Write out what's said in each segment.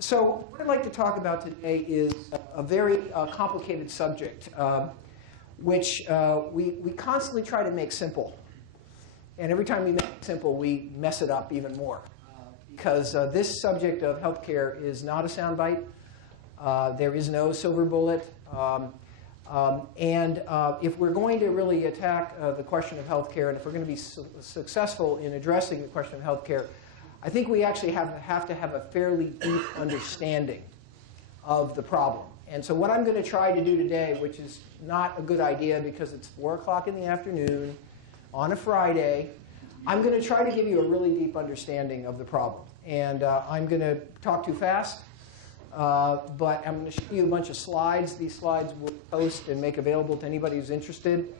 So what I'd like to talk about today is a very complicated subject, which we constantly try to make simple. And every time we make it simple, we mess it up even more. Because this subject of healthcare is not a soundbite. There is no silver bullet. If we're going to really attack the question of healthcare, and if we're going to be successful in addressing the question of healthcare, I think we actually have to have a fairly deep understanding of the problem. And so what I'm going to try to do today, which is not a good idea because it's 4 o'clock in the afternoon on a Friday, I'm going to try to give you a really deep understanding of the problem. And I'm going to talk too fast, but I'm going to show you a bunch of slides. These slides we'll post and make available to anybody who's interested.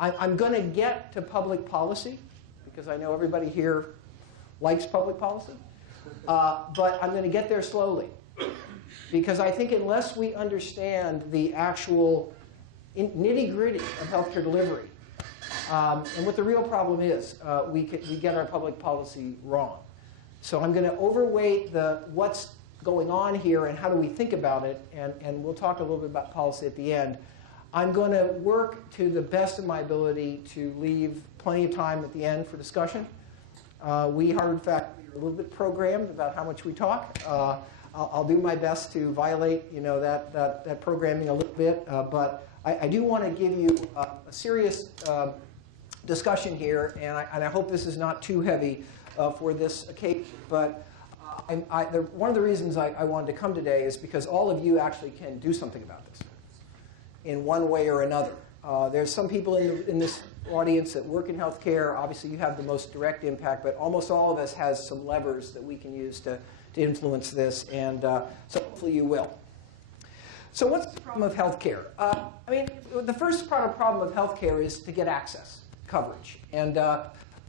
I'm going to get to public policy, because I know everybody here likes public policy. But I'm going to get there slowly, because I think unless we understand the actual nitty-gritty of healthcare delivery, and what the real problem is, we get our public policy wrong. So I'm going to overweight what's going on here and how do we think about it, and we'll talk a little bit about policy at the end. I'm going to work to the best of my ability to leave plenty of time at the end for discussion. We are, in fact, a little bit programmed about how much we talk. I'll do my best to violate, that programming a little bit, but I do want to give you a serious discussion here, and I hope this is not too heavy for this occasion. But one of the reasons I wanted to come today is because all of you actually can do something about this in one way or another. There's some people in this audience that work in healthcare. Obviously, you have the most direct impact, but almost all of us has some levers that we can use to influence this, and so hopefully you will. So what's the problem of healthcare? The first problem of healthcare is to get access, coverage. And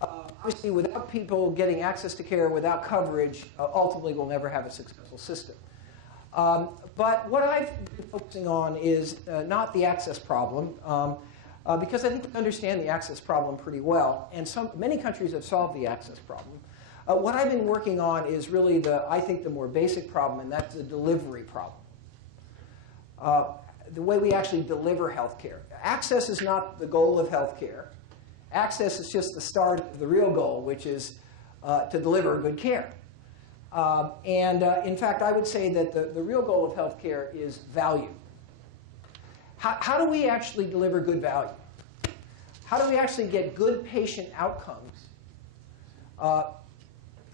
obviously, without people getting access to care, without coverage, ultimately we'll never have a successful system. But what I've been focusing on is not the access problem, because I think we understand the access problem pretty well, and many countries have solved the access problem. What I've been working on is really I think the more basic problem, and that's the delivery problem. The way we actually deliver healthcare. Access is not the goal of healthcare. Access is just the start of the real goal, which is to deliver good care. In fact, I would say that the real goal of healthcare is value. How do we actually deliver good value? How do we actually get good patient outcomes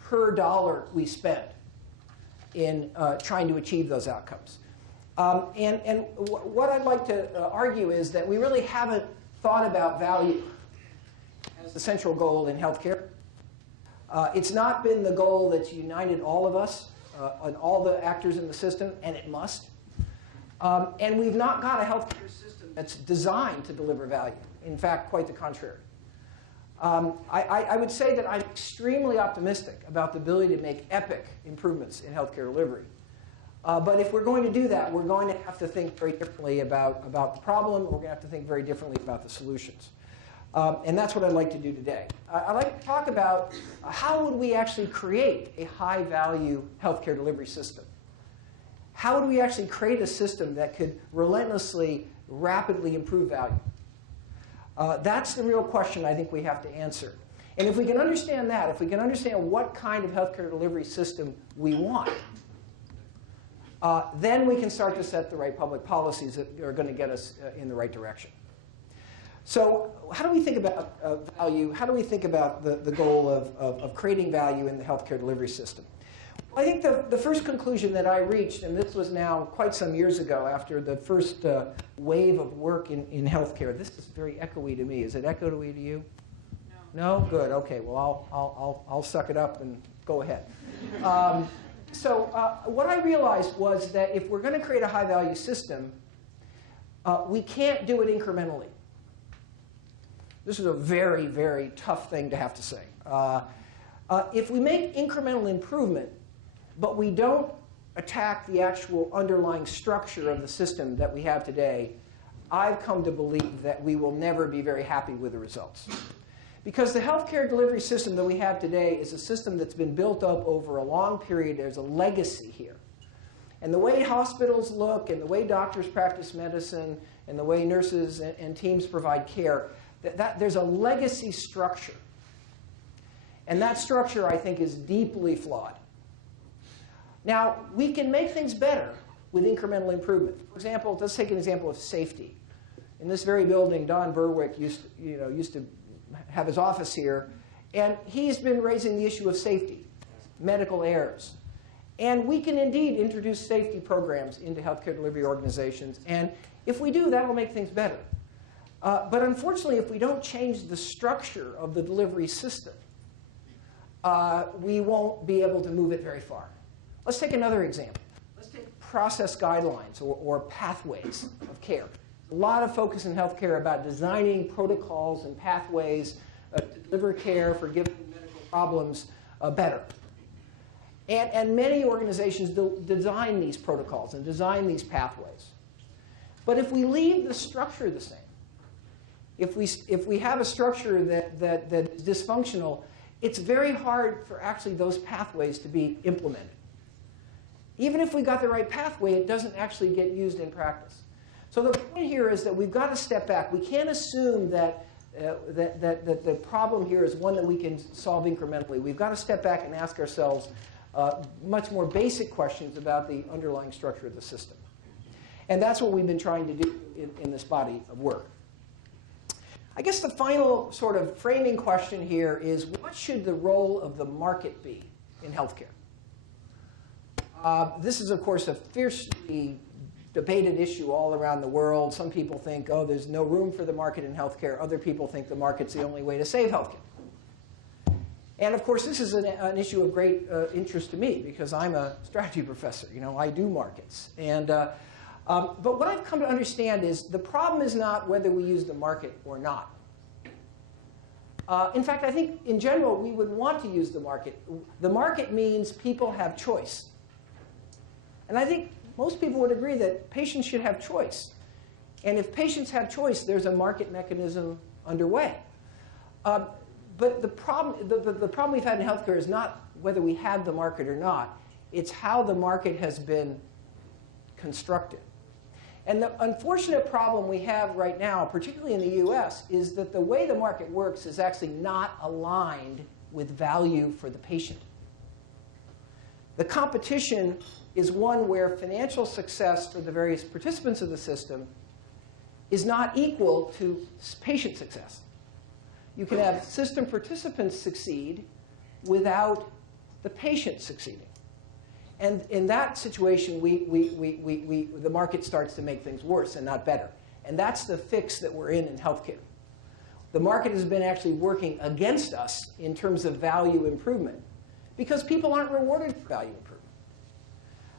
per dollar we spend in trying to achieve those outcomes? What I'd like to argue is that we really haven't thought about value as the central goal in healthcare. It's not been the goal that's united all of us and all the actors in the system, and it must. And we've not got a healthcare system that's designed to deliver value. In fact, quite the contrary. I would say that I'm extremely optimistic about the ability to make epic improvements in healthcare delivery. But if we're going to do that, we're going to have to think very differently about the problem. We're going to have to think very differently about the solutions. And that's what I'd like to do today. I'd like to talk about how would we actually create a high-value healthcare delivery system? How would we actually create a system that could relentlessly, rapidly improve value? That's the real question I think we have to answer. And if we can understand that, if we can understand what kind of healthcare delivery system we want, then we can start to set the right public policies that are going to get us in the right direction. So how do we think about value? How do we think about the goal of creating value in the healthcare delivery system? Well, I think the first conclusion that I reached, and this was now quite some years ago after the first wave of work in healthcare. This is very echoey to me. Is it echoey to you? No. No? Good. OK. Well, I'll suck it up and go ahead. What I realized was that if we're going to create a high-value system, we can't do it incrementally. This is a very, very tough thing to have to say. If we make incremental improvement, but we don't attack the actual underlying structure of the system that we have today, I've come to believe that we will never be very happy with the results. Because the healthcare delivery system that we have today is a system that's been built up over a long period. There's a legacy here And the way hospitals look, and the way doctors practice medicine, and the way nurses and teams provide care, there's a legacy structure. And that structure, I think, is deeply flawed. Now, we can make things better with incremental improvement. For example, let's take an example of safety. In this very building, Don Berwick used to have his office here, and he's been raising the issue of safety, medical errors. And we can indeed introduce safety programs into healthcare delivery organizations. And if we do, that will make things better. But unfortunately, if we don't change the structure of the delivery system, we won't be able to move it very far. Let's take another example. Let's take process guidelines or pathways of care. A lot of focus in healthcare about designing protocols and pathways to deliver care for given medical problems better. And many organizations design these protocols and design these pathways. But if we leave the structure the same, if we have a structure that is dysfunctional, it's very hard for actually those pathways to be implemented. Even if we got the right pathway, it doesn't actually get used in practice. So the point here is that we've got to step back. We can't assume that the problem here is one that we can solve incrementally. We've got to step back and ask ourselves much more basic questions about the underlying structure of the system. And that's what we've been trying to do in this body of work. I guess the final sort of framing question here is, what should the role of the market be in healthcare? This is, of course, a fiercely debated issue all around the world. Some people think, oh, there's no room for the market in healthcare. Other people think the market's the only way to save healthcare. And of course, this is an issue of great interest to me because I'm a strategy professor. I do markets. And, but what I've come to understand is the problem is not whether we use the market or not. In fact, I think in general, we would want to use the market. The market means people have choice. And I think most people would agree that patients should have choice. And if patients have choice, there's a market mechanism underway. But the problem we've had in healthcare is not whether we have the market or not. It's how the market has been constructed. And the unfortunate problem we have right now, particularly in the US, is that the way the market works is actually not aligned with value for the patient. The competition is one where financial success for the various participants of the system is not equal to patient success. You can have system participants succeed without the patient succeeding. And in that situation, the market starts to make things worse and not better. And that's the fix that we're in healthcare. The market has been actually working against us in terms of value improvement because people aren't rewarded for value improvement.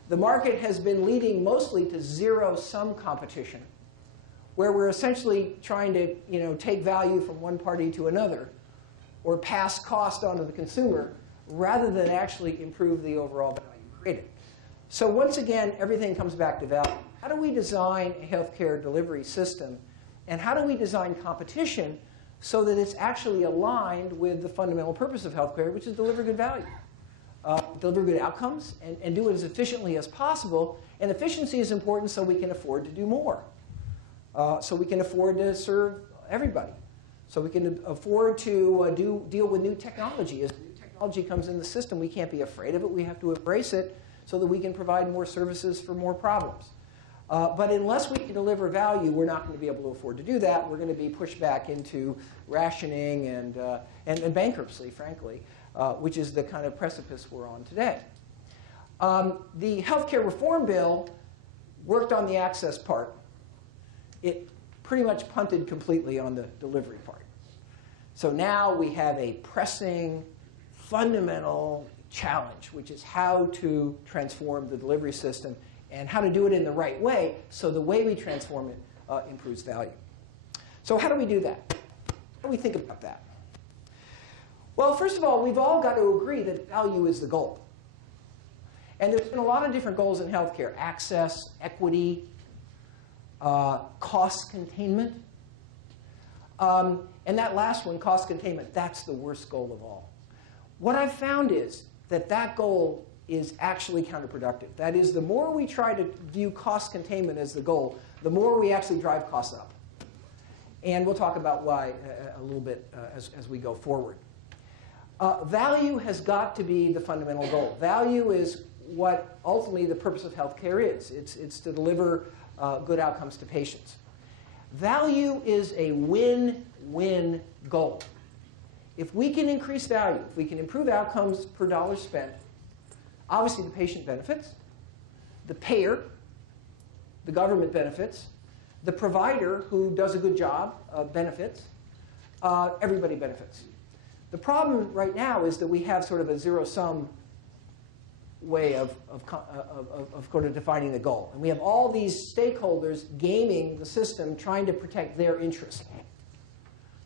The market has been leading mostly to zero-sum competition, where we're essentially trying to take value from one party to another or pass cost on to the consumer rather than actually improve the overall value created. So once again, everything comes back to value. How do we design a healthcare delivery system? And how do we design competition so that it's actually aligned with the fundamental purpose of healthcare, which is deliver good value? Deliver good outcomes and do it as efficiently as possible. And efficiency is important so we can afford to do more. So we can afford to serve everybody. So we can afford to deal with new technology. As new technology comes in the system, we can't be afraid of it. We have to embrace it so that we can provide more services for more problems. But unless we can deliver value, we're not going to be able to afford to do that. We're going to be pushed back into rationing and bankruptcy, frankly, which is the kind of precipice we're on today. The healthcare reform bill worked on the access part. It pretty much punted completely on the delivery part. So now we have a pressing, fundamental challenge, which is how to transform the delivery system and how to do it in the right way so the way we transform it improves value. So how do we do that? How do we think about that? Well, first of all, we've all got to agree that value is the goal. And there's been a lot of different goals in healthcare: access, equity, cost containment. And that last one, cost containment, that's the worst goal of all. What I've found is that that goal is actually counterproductive. That is, the more we try to view cost containment as the goal, the more we actually drive costs up. And we'll talk about why a little bit as we go forward. Value has got to be the fundamental goal. Value is what ultimately the purpose of healthcare is. It's to deliver good outcomes to patients. Value is a win-win goal. If we can increase value, if we can improve outcomes per dollar spent, obviously the patient benefits, the payer, the government benefits, the provider who does a good job benefits, everybody benefits. The problem right now is that we have sort of a zero-sum way of defining the goal. And we have all these stakeholders gaming the system, trying to protect their interest.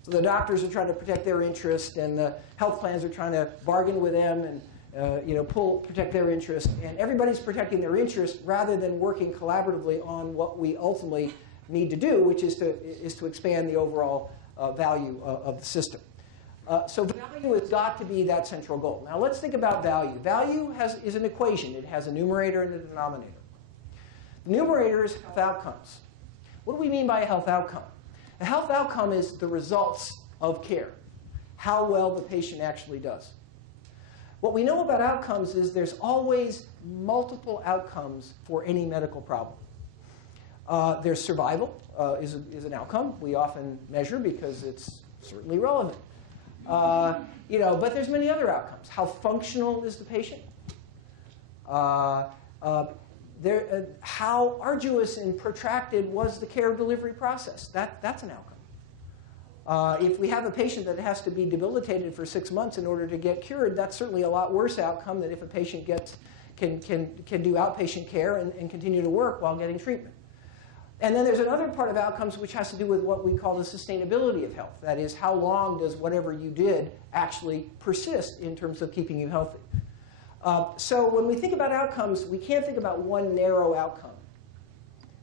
So the doctors are trying to protect their interest, and the health plans are trying to bargain with them and protect their interest. And everybody's protecting their interest rather than working collaboratively on what we ultimately need to do, which is to expand the overall value of the system. So value has got to be that central goal. Now let's think about value. Value is an equation. It has a numerator and a denominator. The numerator is health outcomes. What do we mean by a health outcome? A health outcome is the results of care, how well the patient actually does. What we know about outcomes is there's always multiple outcomes for any medical problem. There's survival is an outcome we often measure because it's certainly relevant. But there's many other outcomes. How functional is the patient? How arduous and protracted was the care delivery process? That's an outcome. If we have a patient that has to be debilitated for 6 months in order to get cured, that's certainly a lot worse outcome than if a patient can do outpatient care and continue to work while getting treatment. And then there's another part of outcomes which has to do with what we call the sustainability of health. That is, how long does whatever you did actually persist in terms of keeping you healthy? So when we think about outcomes, we can't think about one narrow outcome,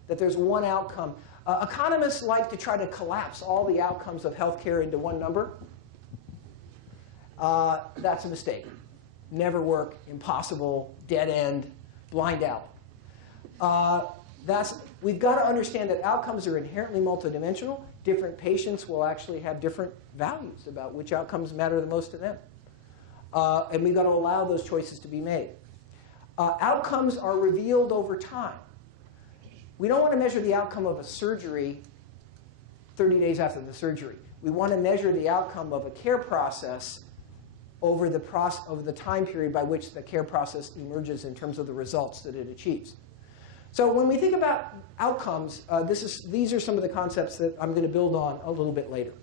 that there's one outcome. Economists like to try to collapse all the outcomes of healthcare into one number. That's a mistake. Never work, impossible, dead end, blind out. We've got to understand that outcomes are inherently multidimensional. Different patients will actually have different values about which outcomes matter the most to them. And we've got to allow those choices to be made. Outcomes are revealed over time. We don't want to measure the outcome of a surgery 30 days after the surgery. We want to measure the outcome of a care process over the time period by which the care process emerges in terms of the results that it achieves. So when we think about outcomes, these are some of the concepts that I'm going to build on a little bit later.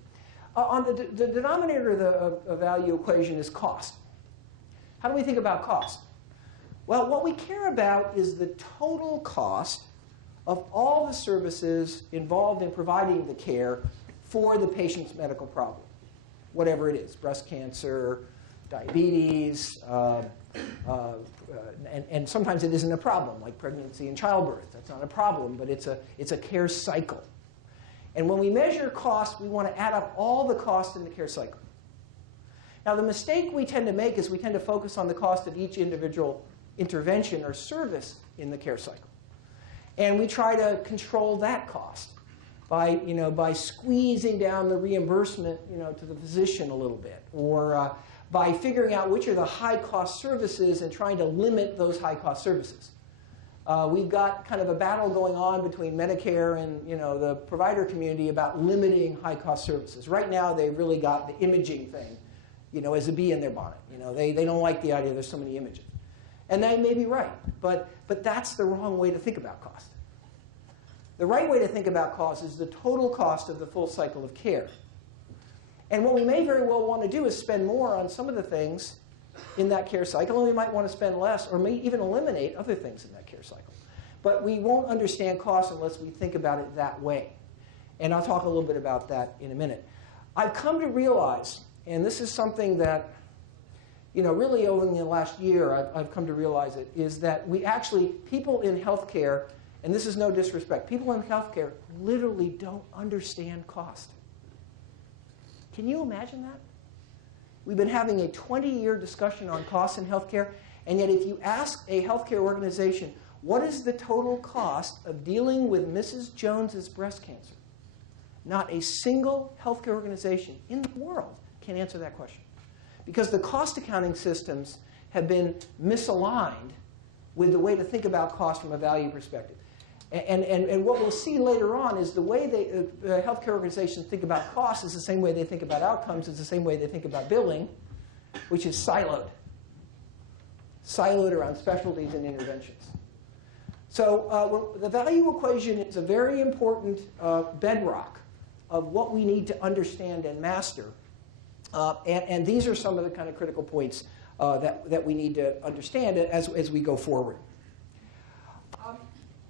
On the denominator of the value equation is cost. How do we think about cost? Well, what we care about is the total cost of all the services involved in providing the care for the patient's medical problem, whatever it is, breast cancer, diabetes, and sometimes it isn't a problem, like pregnancy and childbirth. That's not a problem, but it's a care cycle. And when we measure cost, we want to add up all the costs in the care cycle. Now, the mistake we tend to make is we tend to focus on the cost of each individual intervention or service in the care cycle. And we try to control that cost by squeezing down the reimbursement to the physician a little bit, or by figuring out which are the high-cost services and trying to limit those high-cost services. We've got kind of a battle going on between Medicare and the provider community about limiting high-cost services. Right now, they've really got the imaging thing as a bee in their bonnet. They don't like the idea there's so many images. And they may be right, but that's the wrong way to think about cost. The right way to think about cost is the total cost of the full cycle of care. And what we may very well want to do is spend more on some of the things in that care cycle, and we might want to spend less or may even eliminate other things in that care cycle. But we won't understand cost unless we think about it that way. And I'll talk a little bit about that in a minute. I've come to realize, and this is something that really over the last year I've come to realize it, is that people in healthcare, and this is no disrespect, people in healthcare literally don't understand cost. Can you imagine that? We've been having a 20-year discussion on costs in healthcare, And yet if you ask a healthcare organization, what is the total cost of dealing with Mrs. Jones's breast cancer? Not a single healthcare organization in the world can answer that question. Because the cost accounting systems have been misaligned with the way to think about cost from a value perspective. And what we'll see later on is the way healthcare organizations think about cost is the same way they think about outcomes. It's the same way they think about billing, which is siloed. Siloed around specialties and interventions. So the value equation is a very important bedrock of what we need to understand and master. And these are some of the kind of critical points that we need to understand as we go forward.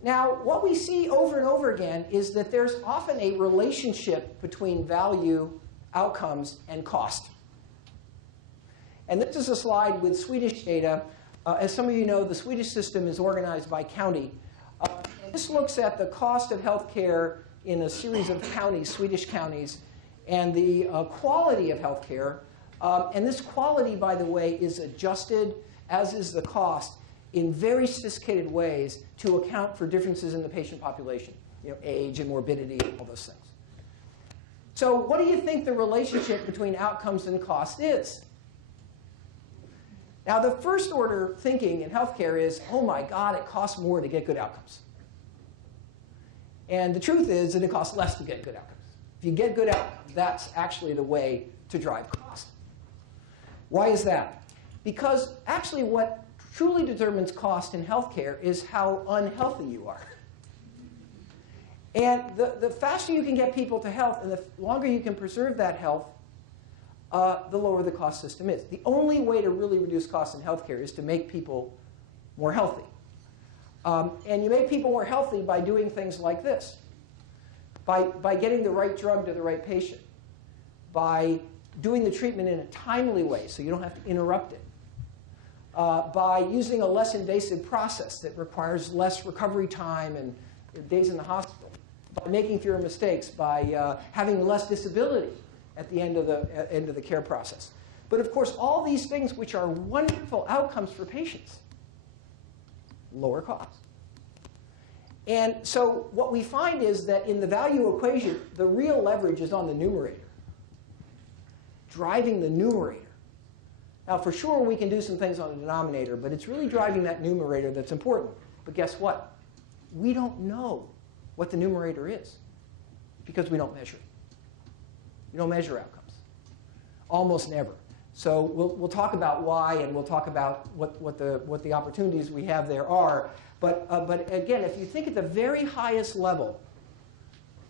Now, what we see over and over again is that there's often a relationship between value, outcomes, and cost. And this is a slide with Swedish data. As some of you know, the Swedish system is organized by county. And this looks at the cost of healthcare in a series of counties, Swedish counties, and the quality of healthcare. And this quality, by the way, is adjusted, as is the cost, in very sophisticated ways to account for differences in the patient population, age and morbidity and all those things. So what do you think the relationship between outcomes and cost is? Now, the first order thinking in healthcare is, oh my God, it costs more to get good outcomes. And the truth is that it costs less to get good outcomes. If you get good outcomes, that's actually the way to drive cost. Why is that? Because actually what truly determines cost in healthcare is how unhealthy you are. And the faster you can get people to health and the longer you can preserve that health, the lower the cost system is. The only way to really reduce costs in healthcare is to make people more healthy. And you make people more healthy by doing things like this. By getting the right drug to the right patient. By doing the treatment in a timely way so you don't have to interrupt it. By using a less invasive process that requires less recovery time and days in the hospital. By making fewer mistakes. By having less disability at the end of the care process. But of course, all these things which are wonderful outcomes for patients, lower cost. And so what we find is that in the value equation, the real leverage is on the numerator. Driving the numerator. Now, for sure, we can do some things on the denominator, but it's really driving that numerator that's important. But guess what? We don't know what the numerator is because we don't measure it. We don't measure outcomes. Almost never. So we'll talk about why, and we'll talk about what the opportunities we have there are. But again, if you think at the very highest level,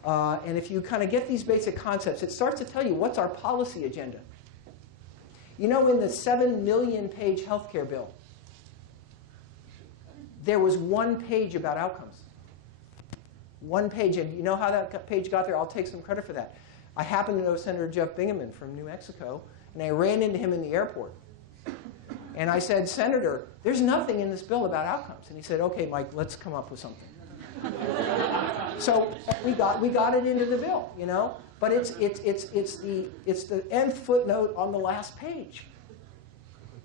and if you kind of get these basic concepts, it starts to tell you what's our policy agenda. You know, in the 7 million page healthcare bill, there was one page about outcomes. One page. And you know how that page got there? I'll take some credit for that. I happen to know Senator Jeff Bingaman from New Mexico, and I ran into him in the airport. And I said, Senator, there's nothing in this bill about outcomes. And he said, OK, Mike, let's come up with something. So we got it into the bill, you know. But it's the nth footnote on the last page.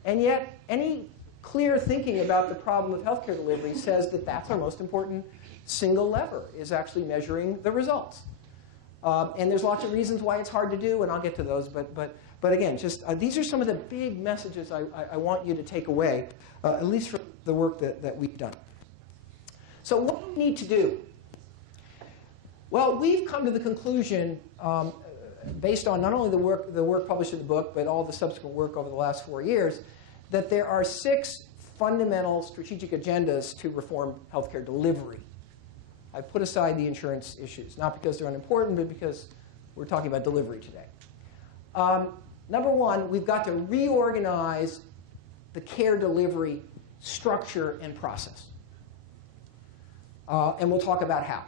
And yet, any clear thinking about the problem of healthcare delivery says that that's our most important single lever, is actually measuring the results. And there's lots of reasons why it's hard to do, and I'll get to those. But again, just these are some of the big messages I want you to take away, at least from the work that we've done. So what do we need to do? Well, we've come to the conclusion, based on not only the work published in the book, but all the subsequent work over the last 4 years, that there are 6 fundamental strategic agendas to reform healthcare delivery. I put aside the insurance issues, not because they're unimportant, but because we're talking about delivery today. Number one, we've got to reorganize the care delivery structure and process. And we'll talk about how.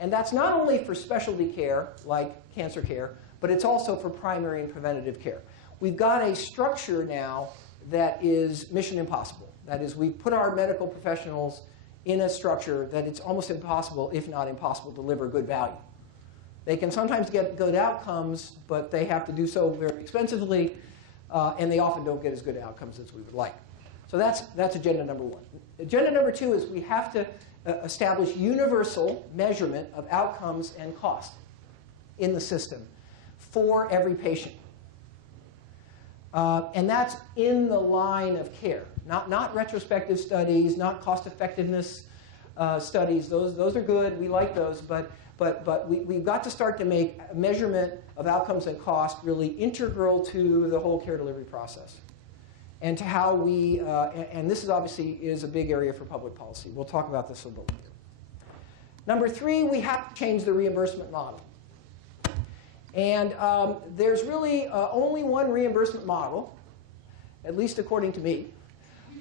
And that's not only for specialty care, like cancer care, but it's also for primary and preventative care. We've got a structure now that is mission impossible. That is, we've put our medical professionals in a structure that it's almost impossible, if not impossible, to deliver good value. They can sometimes get good outcomes, but they have to do so very expensively, and they often don't get as good outcomes as we would like. So that's agenda number one. Agenda number two is we have to establish universal measurement of outcomes and cost in the system for every patient. And that's in the line of care, not retrospective studies, not cost-effectiveness studies. Those are good. We like those. But we've got to start to make measurement of outcomes and cost really integral to the whole care delivery process. And to how we, and this is obviously is a big area for public policy. We'll talk about this a little bit later. Number three, we have to change the reimbursement model. And there's really only one reimbursement model, at least according to me,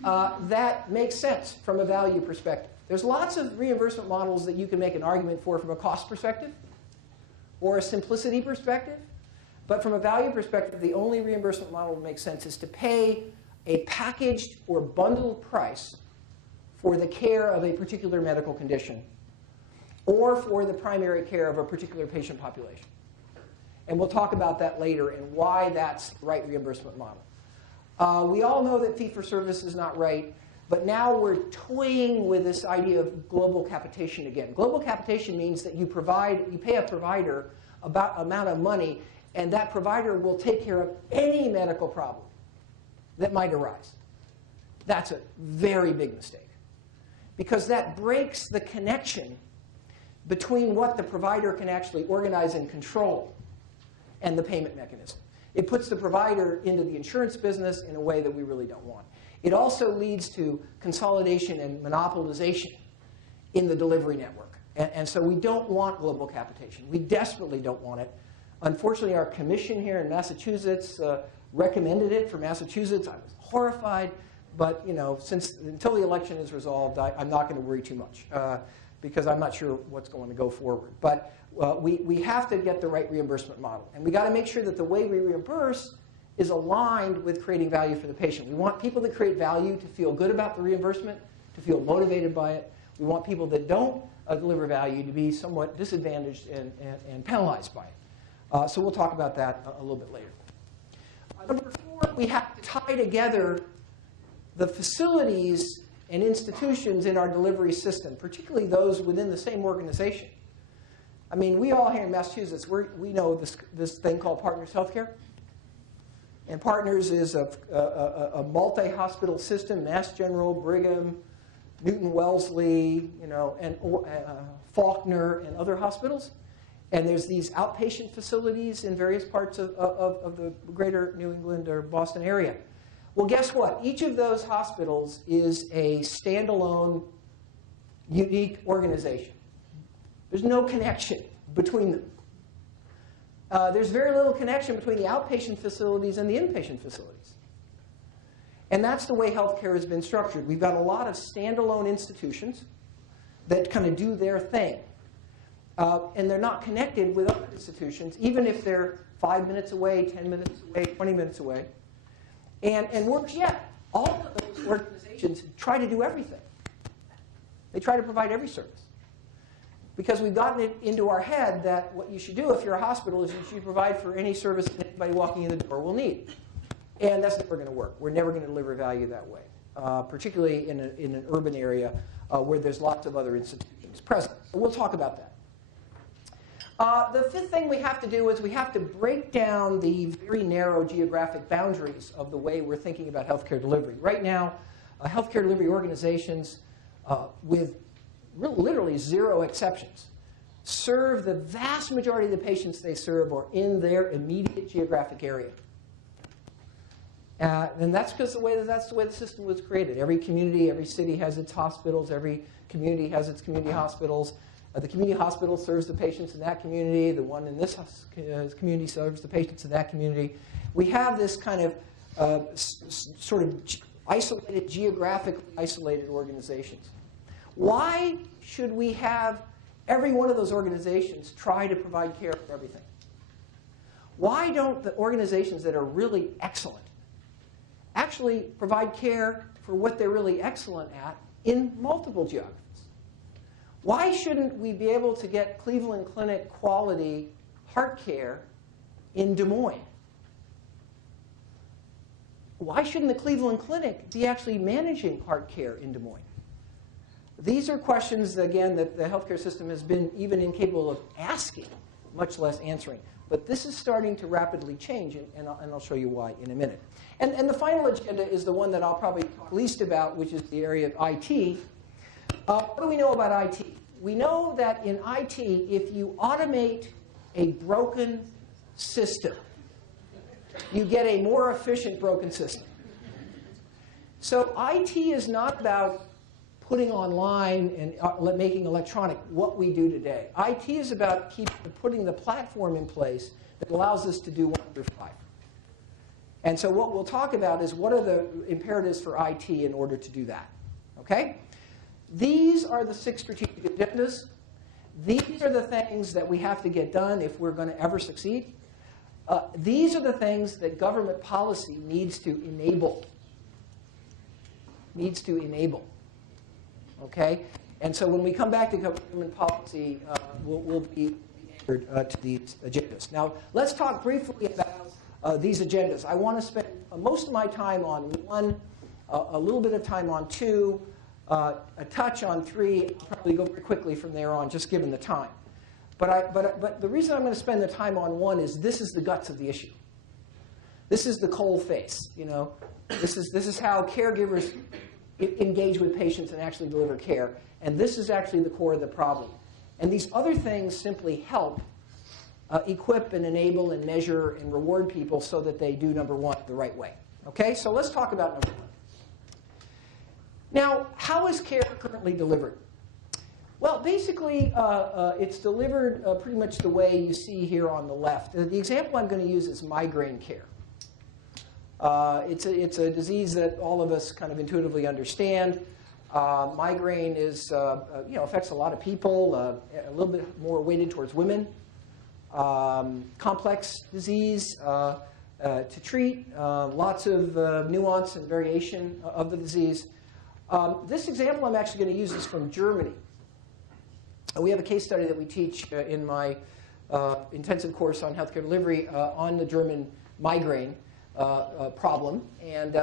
that makes sense from a value perspective. There's lots of reimbursement models that you can make an argument for from a cost perspective or a simplicity perspective. But from a value perspective, the only reimbursement model that makes sense is to pay a packaged or bundled price for the care of a particular medical condition or for the primary care of a particular patient population. And we'll talk about that later and why that's the right reimbursement model. We all know that fee-for-service is not right, but now we're toying with this idea of global capitation again. Global capitation means that you pay a provider about amount of money, and that provider will take care of any medical problem that might arise. That's a very big mistake, because that breaks the connection between what the provider can actually organize and control and the payment mechanism. It puts the provider into the insurance business in a way that we really don't want. It also leads to consolidation and monopolization in the delivery network. And so we don't want global capitation. We desperately don't want it. Unfortunately, our commission here in Massachusetts recommended it for Massachusetts. I was horrified. But until the election is resolved, I'm not going to worry too much because I'm not sure what's going to go forward. But we have to get the right reimbursement model. And we got to make sure that the way we reimburse is aligned with creating value for the patient. We want people that create value to feel good about the reimbursement, to feel motivated by it. We want people that don't deliver value to be somewhat disadvantaged and penalized by it. So we'll talk about that a little bit later. Number four, we have to tie together the facilities and institutions in our delivery system, particularly those within the same organization. I mean, we all here in Massachusetts, we know this thing called Partners Healthcare. And Partners is a multi-hospital system, Mass General, Brigham, Newton Wellesley, and Faulkner, and other hospitals. And there's these outpatient facilities in various parts of the greater New England or Boston area. Well, guess what? Each of those hospitals is a standalone, unique organization. There's no connection between them. There's very little connection between the outpatient facilities and the inpatient facilities. And that's the way healthcare has been structured. We've got a lot of standalone institutions that kind of do their thing. And they're not connected with other institutions, even if they're 5 minutes away, 10 minutes away, 20 minutes away. And worse yet, all of those organizations try to do everything. They try to provide every service. Because we've gotten it into our head that what you should do if you're a hospital is you should provide for any service that anybody walking in the door will need. And that's never going to work. We're never going to deliver value that way, particularly in an urban area where there's lots of other institutions present. So we'll talk about that. The fifth thing we have to do is we have to break down the very narrow geographic boundaries of the way we're thinking about healthcare delivery. Right now, healthcare delivery organizations with literally zero exceptions serve the vast majority of the patients they serve are in their immediate geographic area. And that's because that's the way the system was created. Every community, every city has its hospitals. Every community has its community hospitals. The community hospital serves the patients in that community. The one in this community serves the patients in that community. We have this kind of sort of isolated, geographically isolated organizations. Why should we have every one of those organizations try to provide care for everything? Why don't the organizations that are really excellent actually provide care for what they're really excellent at in multiple geographies? Why shouldn't we be able to get Cleveland Clinic quality heart care in Des Moines? Why shouldn't the Cleveland Clinic be actually managing heart care in Des Moines? These are questions, again, that the healthcare system has been even incapable of asking, much less answering. But this is starting to rapidly change, and I'll show you why in a minute. And the final agenda is the one that I'll probably talk least about, which is the area of IT. What do we know about IT? We know that in IT, if you automate a broken system, you get a more efficient broken system. So IT is not about putting online and making electronic what we do today. IT is about putting the platform in place that allows us to do 1 through 5. And so what we'll talk about is what are the imperatives for IT in order to do that. Okay? These are the 6 strategic agendas. These are the things that we have to get done if we're going to ever succeed. These are the things that government policy needs to enable. Okay? And so when we come back to government policy, we'll be anchored to these agendas. Now, let's talk briefly about these agendas. I want to spend most of my time on 1, a little bit of time on 2, a touch on 3. I'll probably go very quickly from there on, just given the time. But the reason I'm going to spend the time on 1 is this is the guts of the issue. This is the coal face. You know, this is how caregivers engage with patients and actually deliver care. And this is actually the core of the problem. And these other things simply help equip and enable and measure and reward people so that they do number 1 the right way. Okay, so let's talk about number 1. Now, how is care currently delivered? Well, basically, it's delivered pretty much the way you see here on the left. The example I'm going to use is migraine care. It's a disease that all of us kind of intuitively understand. Migraine is, affects a lot of people, a little bit more weighted towards women. Complex disease to treat, lots of nuance and variation of the disease. This example I'm actually going to use is from Germany. We have a case study that we teach in my intensive course on healthcare delivery on the German migraine problem. And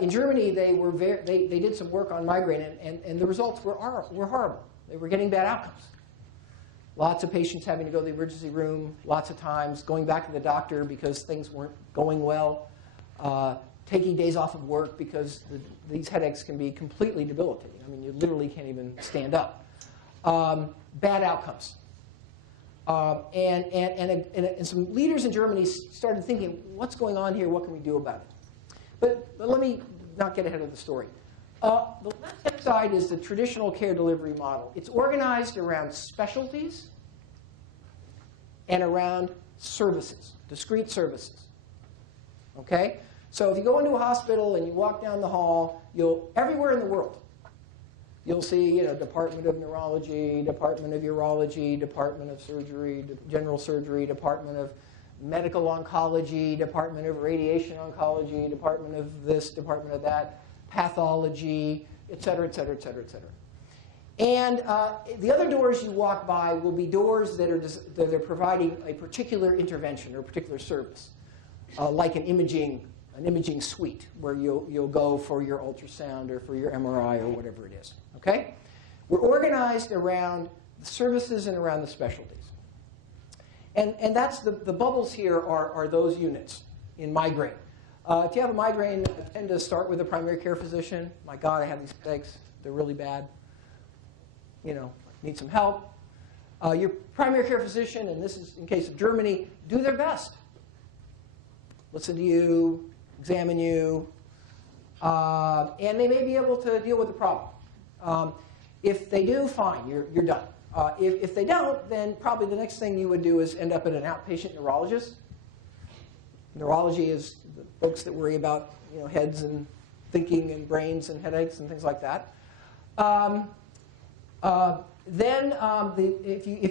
in Germany, they did some work on migraine, and the results were horrible. They were getting bad outcomes. Lots of patients having to go to the emergency room, lots of times going back to the doctor because things weren't going well, taking days off of work because these headaches can be completely debilitating. I mean, you literally can't even stand up. Bad outcomes. And some leaders in Germany started thinking, what's going on here? What can we do about it? But let me not get ahead of the story. The left-hand side is the traditional care delivery model. It's organized around specialties and around services, discrete services. Okay? So if you go into a hospital and you walk down the hall, everywhere in the world, you'll see, Department of Neurology, Department of Urology, Department of Surgery, General Surgery, Department of Medical Oncology, Department of Radiation Oncology, Department of this, Department of that, pathology, et cetera, et cetera, et cetera, et cetera. And the other doors you walk by will be doors that are providing a particular intervention or a particular service, like an imaging suite where you'll go for your ultrasound or for your MRI or whatever it is. Okay? We're organized around the services and around the specialties. And that's the bubbles here are those units in migraine. If you have a migraine, I tend to start with a primary care physician. My God, I have these headaches. They're really bad. Need some help. Your primary care physician, and this is in case of Germany, do their best. Listen to you, examine you, and they may be able to deal with the problem. If they do, fine, you're done. If they don't, then probably the next thing you would do is end up at an outpatient neurologist. Neurology is the folks that worry about heads and thinking and brains and headaches and things like that. If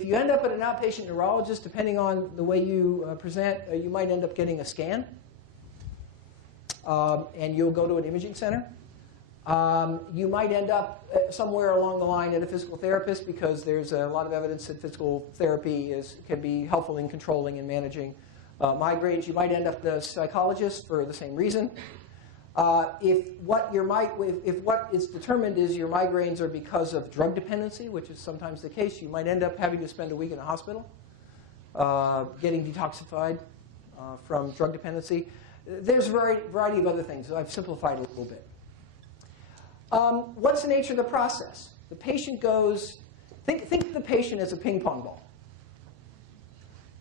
you end up at an outpatient neurologist, depending on the way you present, you might end up getting a scan. And you'll go to an imaging center. You might end up somewhere along the line at a physical therapist because there's a lot of evidence that physical therapy can be helpful in controlling and managing migraines. You might end up at a psychologist for the same reason. If what is determined is your migraines are because of drug dependency, which is sometimes the case, you might end up having to spend a week in a hospital getting detoxified from drug dependency. There's a variety of other things. I've simplified it a little bit. What's the nature of the process? The patient goes, think of the patient as a ping pong ball.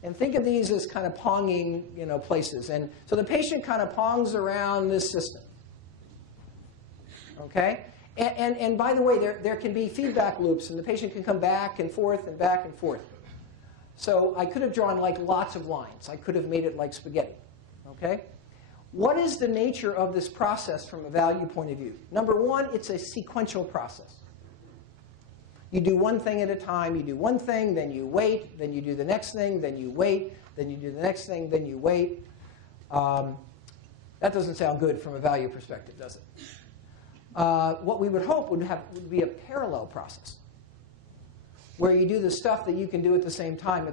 And think of these as kind of ponging, places. And so the patient kind of pongs around this system. Okay? And by the way, there can be feedback loops, and the patient can come back and forth and back and forth. So I could have drawn like lots of lines. I could have made it like spaghetti. Okay? What is the nature of this process from a value point of view? Number one, it's a sequential process. You do one thing at a time. You do one thing, then you wait, then you do the next thing, then you wait, then you do the next thing, then you wait. That doesn't sound good from a value perspective, does it? What we would hope would be a parallel process, where you do the stuff that you can do at the same time.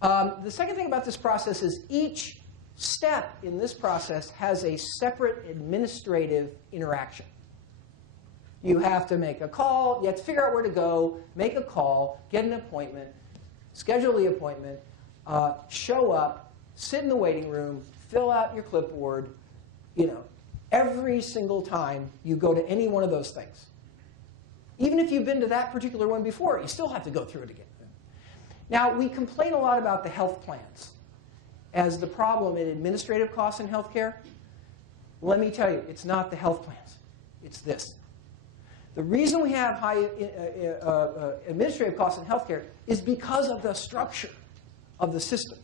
The second thing about this process is each step in this process has a separate administrative interaction. You have to make a call. You have to figure out where to go, make a call, get an appointment, schedule the appointment, show up, sit in the waiting room, fill out your clipboard. Every single time you go to any one of those things. Even if you've been to that particular one before, you still have to go through it again. Now, we complain a lot about the health plans as the problem in administrative costs in healthcare. Let me tell you, it's not the health plans. It's this. The reason we have high administrative costs in healthcare is because of the structure of the system.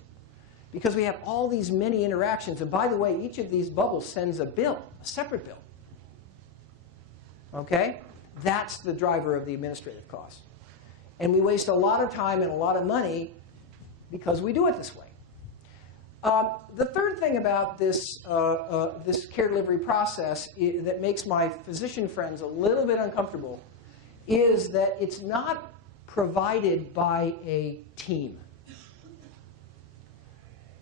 Because we have all these many interactions. And by the way, each of these bubbles sends a bill, a separate bill. Okay? That's the driver of the administrative costs. And we waste a lot of time and a lot of money because we do it this way. The third thing about this care delivery process that makes my physician friends a little bit uncomfortable is that it's not provided by a team.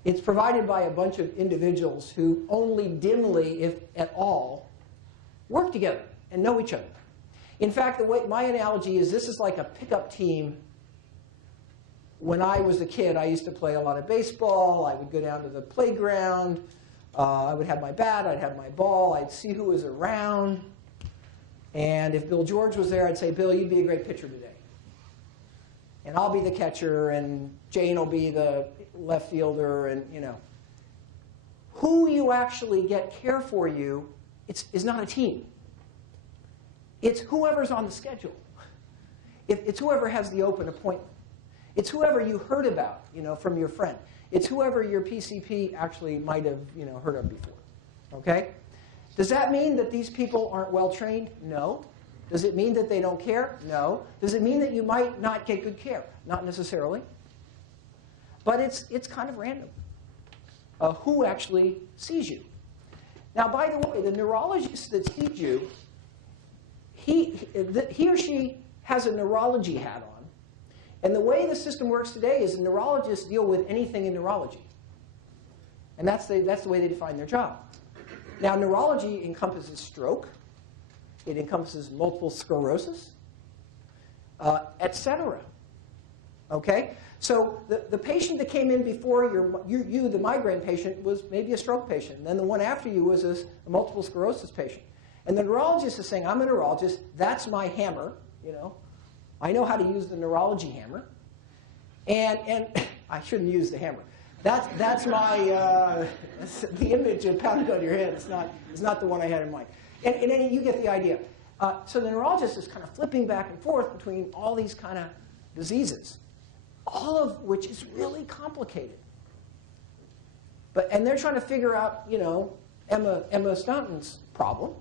It's provided by a bunch of individuals who only dimly, if at all, work together and know each other. In fact, my analogy is this is like a pickup team. When I was a kid, I used to play a lot of baseball. I would go down to the playground. I would have my bat. I'd have my ball. I'd see who was around. And if Bill George was there, I'd say, Bill, you'd be a great pitcher today. And I'll be the catcher, and Jane will be the left fielder, and who you actually get care for you is not a team. It's whoever's on the schedule. It's whoever has the open appointment. It's whoever you heard about, from your friend. It's whoever your PCP actually might have, heard of before. Okay? Does that mean that these people aren't well trained? No. Does it mean that they don't care? No. Does it mean that you might not get good care? Not necessarily. But it's kind of random who actually sees you. Now, by the way, the neurologist that sees you, he or she has a neurology hat on. And the way the system works today is the neurologists deal with anything in neurology. And that's the way they define their job. Now, neurology encompasses stroke. It encompasses multiple sclerosis, etc. Okay? So the patient that came in before you, the migraine patient, was maybe a stroke patient. And then the one after you was a multiple sclerosis patient. And the neurologist is saying, I'm a neurologist. That's my hammer. I know how to use the neurology hammer. And I shouldn't use the hammer. That's my the image of pounding on your head. It's not the one I had in mind. And you get the idea. So the neurologist is kind of flipping back and forth between all these kind of diseases, all of which is really complicated. And they're trying to figure out, Emma Staunton's problem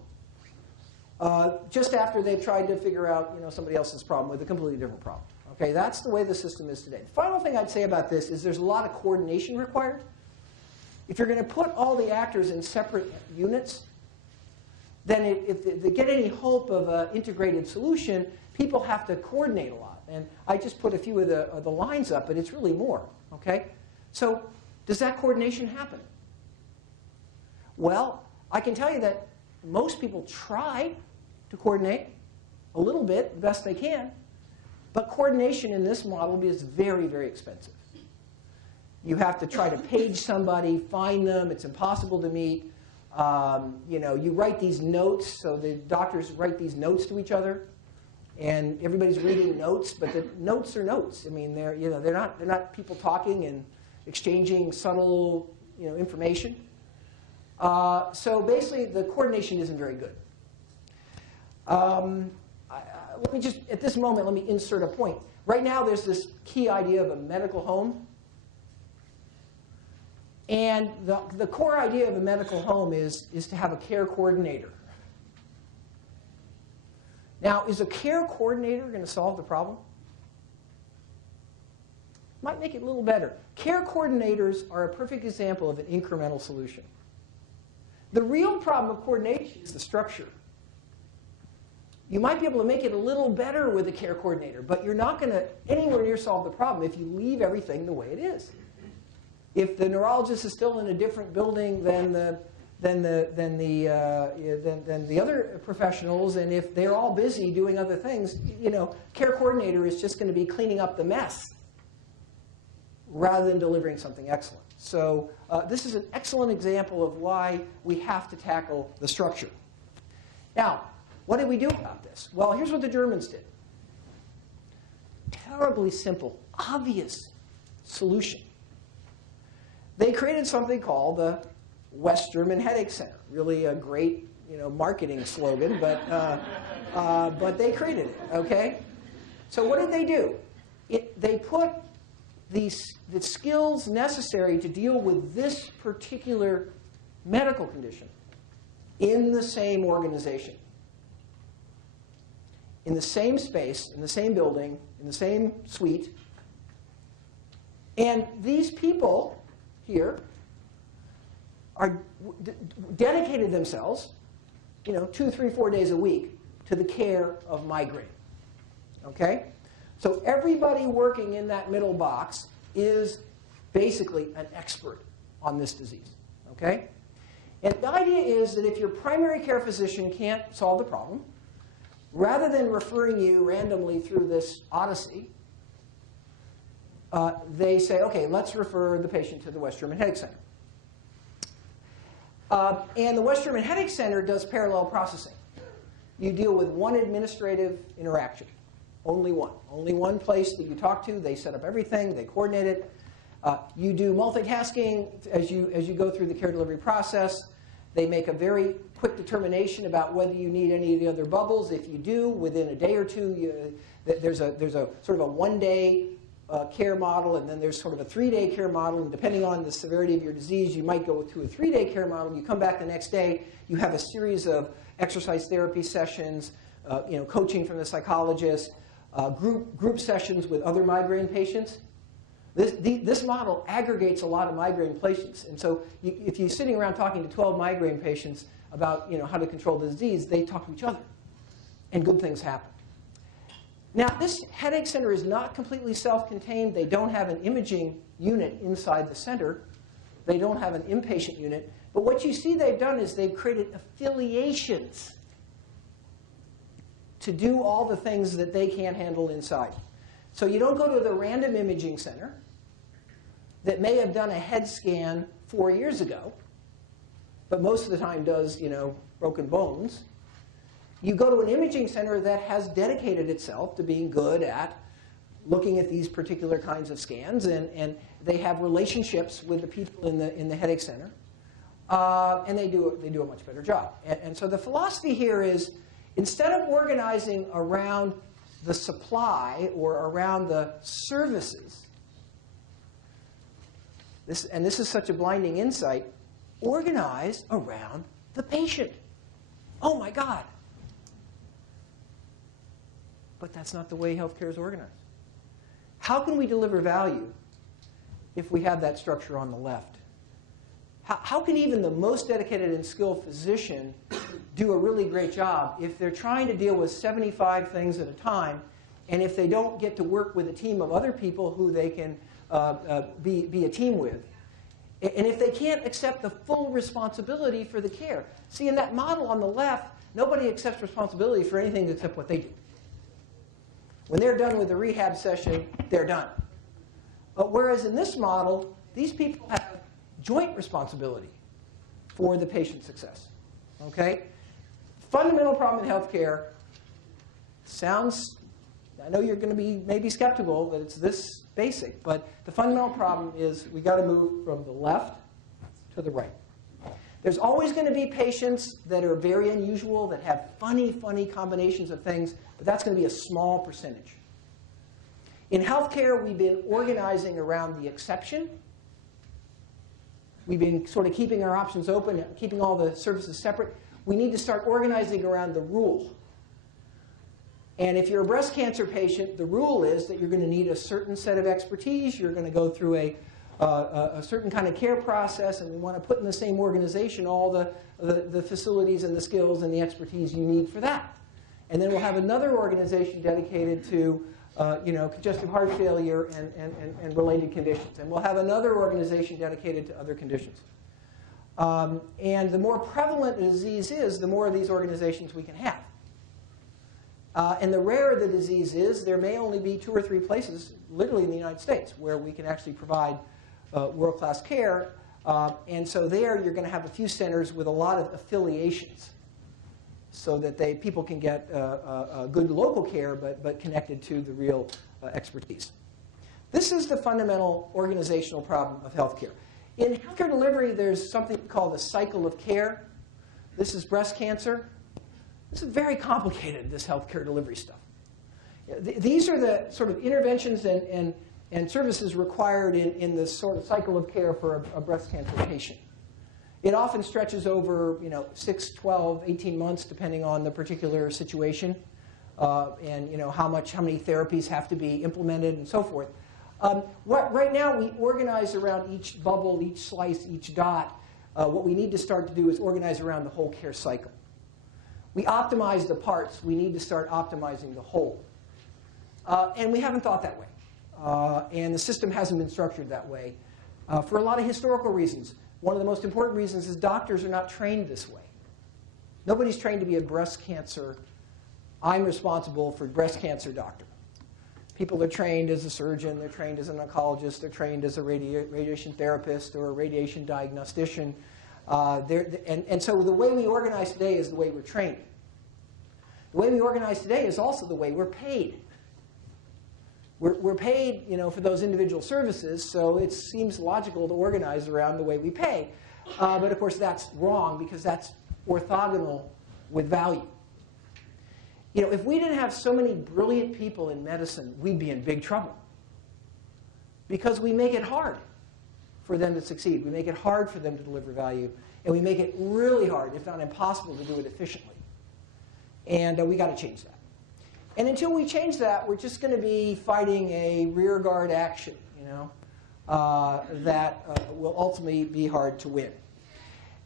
just after they've tried to figure out, somebody else's problem with a completely different problem. Okay, that's the way the system is today. The final thing I'd say about this is there's a lot of coordination required. If you're going to put all the actors in separate units, then if they get any hope of an integrated solution, people have to coordinate a lot. And I just put a few of the lines up, but it's really more. Okay? So does that coordination happen? Well, I can tell you that most people try to coordinate a little bit, the best they can. But coordination in this model is very, very expensive. You have to try to page somebody, find them. It's impossible to meet. You write these notes. So the doctors write these notes to each other. And everybody's reading notes. But the notes are notes. I mean, they're not people talking and exchanging subtle information. So basically, the coordination isn't very good. Let me just, at this moment, let me insert a point. Right now, there's this key idea of a medical home. And the core idea of a medical home is to have a care coordinator. Now, is a care coordinator going to solve the problem? Might make it a little better. Care coordinators are a perfect example of an incremental solution. The real problem of coordination is the structure. You might be able to make it a little better with a care coordinator, but you're not going to anywhere near solve the problem if you leave everything the way it is. If the neurologist is still in a different building than the other professionals, and if they're all busy doing other things, care coordinator is just going to be cleaning up the mess rather than delivering something excellent. So this is an excellent example of why we have to tackle the structure. Now, what did we do about this? Well, here's what the Germans did. Terribly simple, obvious solution. They created something called the West German Headache Center. Really a great, marketing slogan, but they created it. Okay. So what did they do? They put the skills necessary to deal with this particular medical condition in the same organization, in the same space, in the same building, in the same suite. And these people here are dedicated themselves, 2, 3, 4 days a week to the care of migraine. Okay? So everybody working in that middle box is basically an expert on this disease. Okay? And the idea is that if your primary care physician can't solve the problem, rather than referring you randomly through this odyssey, they say, OK, let's refer the patient to the West German Headache Center. And the West German Headache Center does parallel processing. You deal with one administrative interaction, only one. Only one place that you talk to. They set up everything. They coordinate it. You do multitasking as you go through the care delivery process. They make a very quick determination about whether you need any of the other bubbles. If you do, within a day or two, there's a sort of a one-day care model, and then there's sort of a 3-day care model. And depending on the severity of your disease, you might go to a 3-day care model. You come back the next day. You have a series of exercise therapy sessions, coaching from the psychologist, group sessions with other migraine patients. This model aggregates a lot of migraine patients. And so if you're sitting around talking to 12 migraine patients about how to control the disease, they talk to each other. And good things happen. Now, this headache center is not completely self-contained. They don't have an imaging unit inside the center. They don't have an inpatient unit. But what you see they've done is they've created affiliations to do all the things that they can't handle inside. So you don't go to the random imaging center that may have done a head scan 4 years ago, but most of the time does, broken bones. You go to an imaging center that has dedicated itself to being good at looking at these particular kinds of scans, and they have relationships with the people in the headache center, and they do a much better job. And so the philosophy here is, instead of organizing around the supply or around the services, this is such a blinding insight, organize around the patient. Oh my God. But that's not the way healthcare is organized. How can we deliver value if we have that structure on the left? How can even the most dedicated and skilled physician do a really great job if they're trying to deal with 75 things at a time, and if they don't get to work with a team of other people who they can be a team with? And if they can't accept the full responsibility for the care. See, in that model on the left, nobody accepts responsibility for anything except what they do. When they're done with the rehab session, they're done. But whereas in this model, these people have joint responsibility for the patient's success. Okay? Fundamental problem in healthcare sounds, I know you're going to be maybe skeptical that it's this basic, but the fundamental problem is we got to move from the left to the right. There's always going to be patients that are very unusual, that have funny combinations of things, but that's going to be a small percentage. In healthcare, we've been organizing around the exception. We've been sort of keeping our options open, keeping all the services separate. We need to start organizing around the rule. And if you're a breast cancer patient, the rule is that you're going to need a certain set of expertise. You're going to go through a certain kind of care process, and we want to put in the same organization all the facilities and the skills and the expertise you need for that. And then we'll have another organization dedicated to congestive heart failure and related conditions. And we'll have another organization dedicated to other conditions. And the more prevalent a disease is, the more of these organizations we can have. And the rarer the disease is, there may only be 2 or 3 places, literally in the United States, where we can actually provide world-class care. And so there, you're going to have a few centers with a lot of affiliations so that people can get good local care, but connected to the real expertise. This is the fundamental organizational problem of healthcare. In healthcare delivery, there's something called the cycle of care. This is breast cancer. This is very complicated, this healthcare delivery stuff. These are the sort of interventions and services required in this sort of cycle of care for a breast cancer patient. It often stretches over 6, 12, 18 months, depending on the particular situation, and how many therapies have to be implemented and so forth. Right now, we organize around each bubble, each slice, each dot. What we need to start to do is organize around the whole care cycle. We optimize the parts. We need to start optimizing the whole. And we haven't thought that way. And the system hasn't been structured that way for a lot of historical reasons. One of the most important reasons is doctors are not trained this way. Nobody's trained to be a breast cancer, I'm responsible for breast cancer doctor. People are trained as a surgeon. They're trained as an oncologist. They're trained as a radiation therapist or a radiation diagnostician. And so the way we organize today is the way we're trained. The way we organize today is also the way we're paid. We're paid, for those individual services, so it seems logical to organize around the way we pay. But of course, that's wrong because that's orthogonal with value. If we didn't have so many brilliant people in medicine, we'd be in big trouble. Because we make it hard for them to succeed. We make it hard for them to deliver value. And we make it really hard, if not impossible, to do it efficiently. And we got to change that. And until we change that, we're just going to be fighting a rearguard action, that will ultimately be hard to win.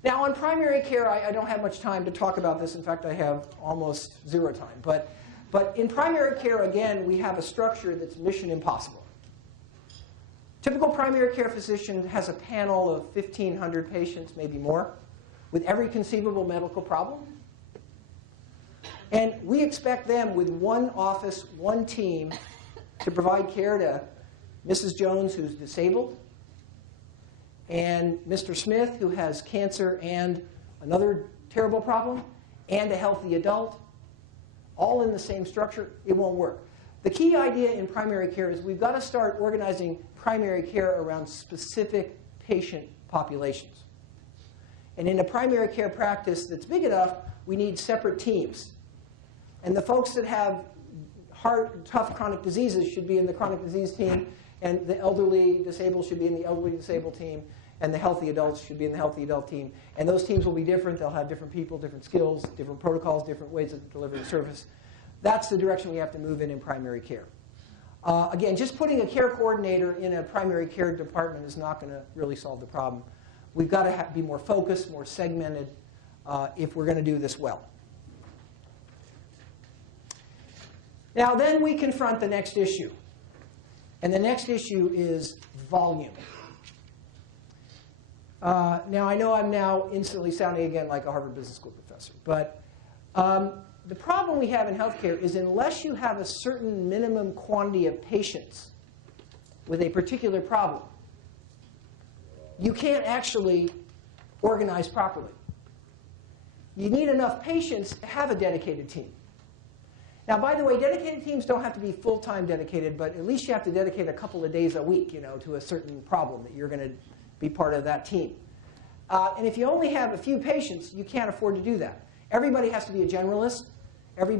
Now, on primary care, I don't have much time to talk about this. In fact, I have almost 0 time. But in primary care, again, we have a structure that's mission impossible. Typical primary care physician has a panel of 1,500 patients, maybe more, with every conceivable medical problem. And we expect them with one office, one team, to provide care to Mrs. Jones, who's disabled, and Mr. Smith, who has cancer and another terrible problem, and a healthy adult, all in the same structure. It won't work. The key idea in primary care is we've got to start organizing primary care around specific patient populations. And in a primary care practice that's big enough, we need separate teams. And the folks that have hard, tough chronic diseases should be in the chronic disease team, and the elderly disabled should be in the elderly disabled team, and the healthy adults should be in the healthy adult team. And those teams will be different. They'll have different people, different skills, different protocols, different ways of delivering service. That's the direction we have to move in primary care. Again, just putting a care coordinator in a primary care department is not going to really solve the problem. We've got to be more focused, more segmented, if we're going to do this well. Now, then we confront the next issue. And the next issue is volume. Now, I know I'm now instantly sounding again like a Harvard Business School professor, but the problem we have in healthcare is unless you have a certain minimum quantity of patients with a particular problem, you can't actually organize properly. You need enough patients to have a dedicated team. Now, by the way, dedicated teams don't have to be full-time dedicated, but at least you have to dedicate a couple of days a week, to a certain problem that you're going to be part of that team. And if you only have a few patients, you can't afford to do that. Everybody has to be a generalist. Every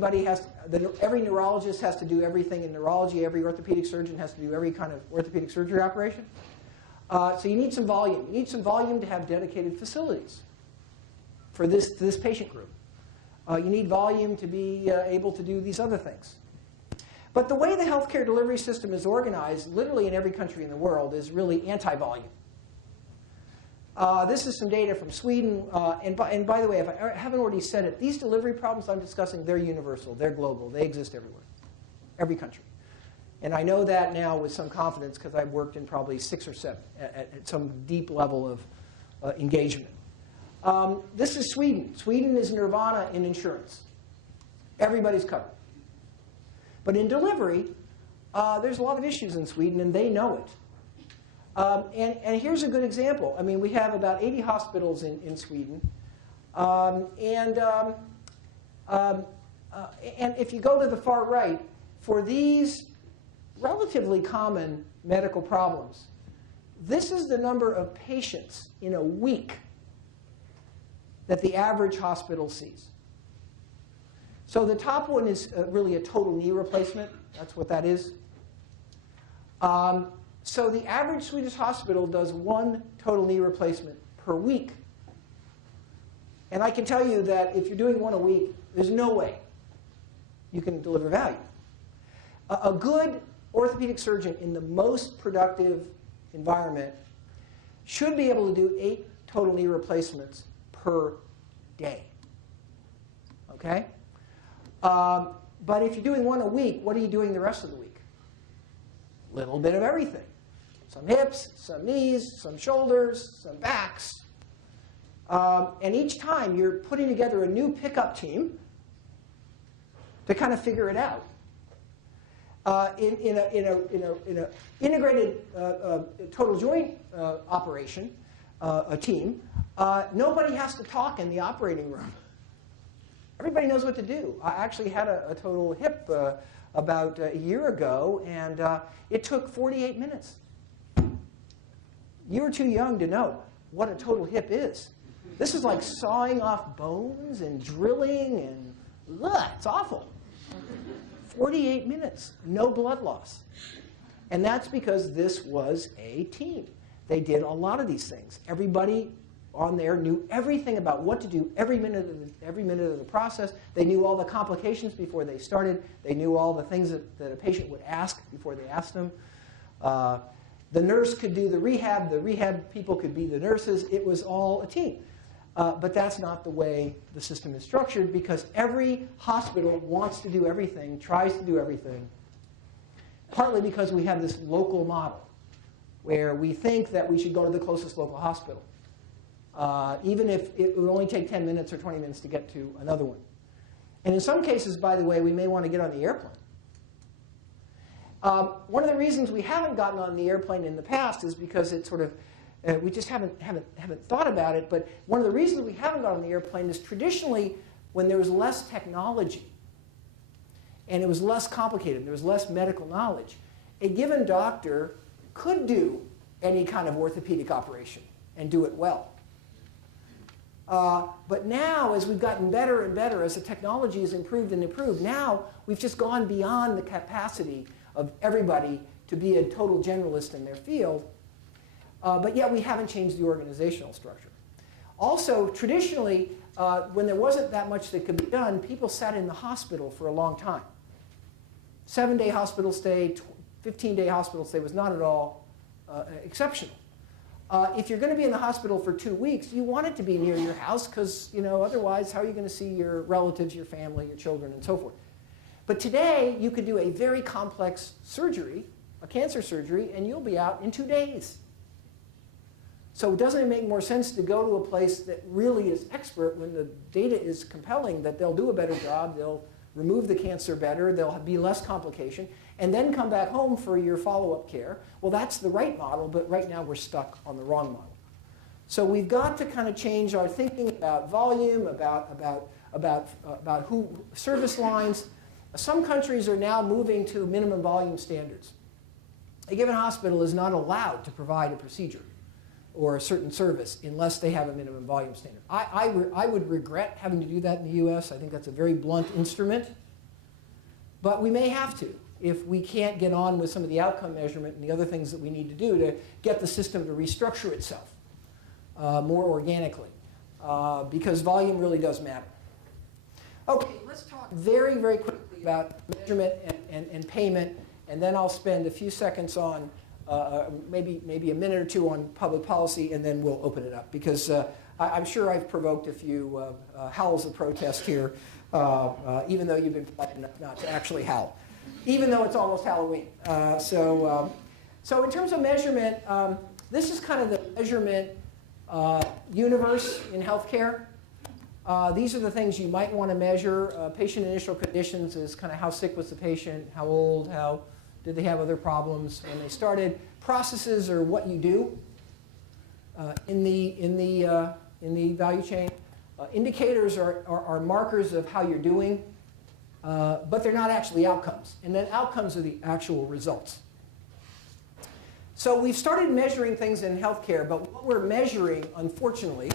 neurologist has to do everything in neurology. Every orthopedic surgeon has to do every kind of orthopedic surgery operation. So you need some volume. You need some volume to have dedicated facilities for this patient group. You need volume to be able to do these other things. But the way the healthcare delivery system is organized, literally in every country in the world, is really anti-volume. This is some data from Sweden. And by the way, if I haven't already said it, these delivery problems I'm discussing, they're universal. They're global. They exist everywhere, every country. And I know that now with some confidence because I've worked in probably 6 or 7 at some deep level of engagement. This is Sweden. Sweden is nirvana in insurance. Everybody's covered. But in delivery, there's a lot of issues in Sweden, and they know it. And here's a good example. I mean, we have about 80 hospitals in Sweden. And if you go to the far right, for these relatively common medical problems, this is the number of patients in a week that the average hospital sees. So the top one is really a total knee replacement. That's what that is. So the average Swedish hospital does 1 total knee replacement per week. And I can tell you that if you're doing 1 a week, there's no way you can deliver value. A good orthopedic surgeon in the most productive environment should be able to do 8 total knee replacements per day. Okay? But if you're doing 1 a week, what are you doing the rest of the week? A little bit of everything. Some hips, some knees, some shoulders, some backs. And each time you're putting together a new pickup team to kind of figure it out. In an integrated total joint operation, a team, nobody has to talk in the operating room. Everybody knows what to do. I actually had a total hip about a year ago, and it took 48 minutes. You were too young to know what a total hip is. This is like sawing off bones and drilling, and it's awful. 48 minutes, no blood loss. And that's because this was a team. They did a lot of these things. Everybody on there knew everything about what to do every minute of the process. They knew all the complications before they started. They knew all the things that a patient would ask before they asked them. The nurse could do the rehab people could be the nurses. It was all a team. But that's not the way the system is structured, because every hospital wants to do everything, tries to do everything, partly because we have this local model where we think that we should go to the closest local hospital, even if it would only take 10 minutes or 20 minutes to get to another one. And in some cases, by the way, we may want to get on the airplane. One of the reasons we haven't gotten on the airplane in the past is because it sort of we just haven't thought about it. But one of the reasons we haven't got on the airplane is traditionally when there was less technology and it was less complicated, there was less medical knowledge, a given doctor could do any kind of orthopedic operation and do it well. But now, as we've gotten better and better, as the technology has improved and improved, now we've just gone beyond the capacity of everybody to be a total generalist in their field. But yet we haven't changed the organizational structure. Also, traditionally, when there wasn't that much that could be done, people sat in the hospital for a long time. 7-day hospital stay, 15-day hospital stay was not at all exceptional. If you're going to be in the hospital for 2 weeks, you want it to be near your house because, otherwise, how are you going to see your relatives, your family, your children, and so forth? But today, you could do a very complex surgery, a cancer surgery, and you'll be out in 2 days. So doesn't it make more sense to go to a place that really is expert when the data is compelling that they'll do a better job, they'll remove the cancer better, there'll be less complication, and then come back home for your follow-up care? Well, that's the right model, but right now we're stuck on the wrong model. So we've got to kind of change our thinking about volume, about who service lines. Some countries are now moving to minimum volume standards. A given hospital is not allowed to provide a procedure or a certain service unless they have a minimum volume standard. I would regret having to do that in the US. I think that's a very blunt instrument. But we may have to if we can't get on with some of the outcome measurement and the other things that we need to do to get the system to restructure itself more organically, because volume really does matter. Okay, let's talk very, very quickly about measurement and payment, and then I'll spend a few seconds on maybe a minute or two on public policy, and then we'll open it up, because I'm sure I've provoked a few howls of protest here, even though you've been polite enough not to actually howl, even though it's almost Halloween. So in terms of measurement, this is kind of the measurement universe in healthcare. These are the things you might want to measure. Patient initial conditions is kind of how sick was the patient, how old, how did they have other problems when they started. Processes are what you do in the value chain. Indicators are markers of how you're doing, but they're not actually outcomes. And then outcomes are the actual results. So we've started measuring things in healthcare, but what we're measuring, unfortunately,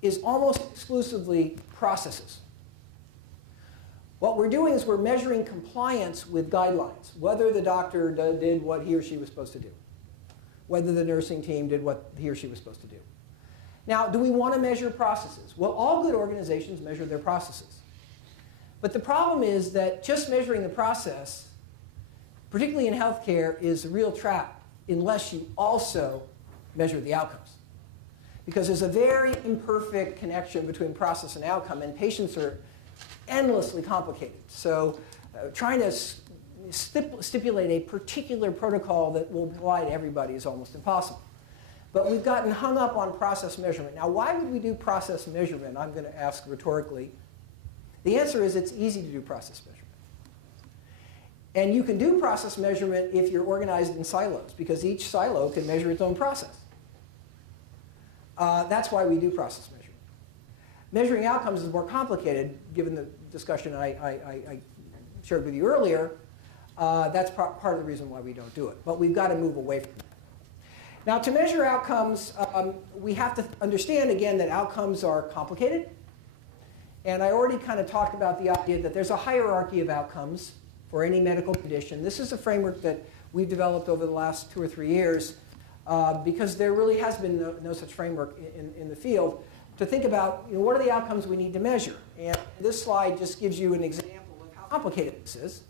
is almost exclusively processes. What we're doing is we're measuring compliance with guidelines, whether the doctor did what he or she was supposed to do, whether the nursing team did what he or she was supposed to do. Now, do we want to measure processes? Well, all good organizations measure their processes. But the problem is that just measuring the process, particularly in healthcare, is a real trap unless you also measure the outcomes. Because there's a very imperfect connection between process and outcome, and patients are endlessly complicated. So trying to stipulate a particular protocol that will apply to everybody is almost impossible. But we've gotten hung up on process measurement. Now, why would we do process measurement? I'm going to ask rhetorically. The answer is it's easy to do process measurement. And you can do process measurement if you're organized in silos, because each silo can measure its own process. That's why we do process measurement. Measuring outcomes is more complicated, given the discussion I shared with you earlier. That's part of the reason why we don't do it. But we've got to move away from that. Now, to measure outcomes, we have to understand, again, that outcomes are complicated. And I already kind of talked about the idea that there's a hierarchy of outcomes for any medical condition. This is a framework that we've developed over the last 2 or 3 years, because there really has been no such framework in the field, to think about, what are the outcomes we need to measure. And this slide just gives you an example of how complicated this is.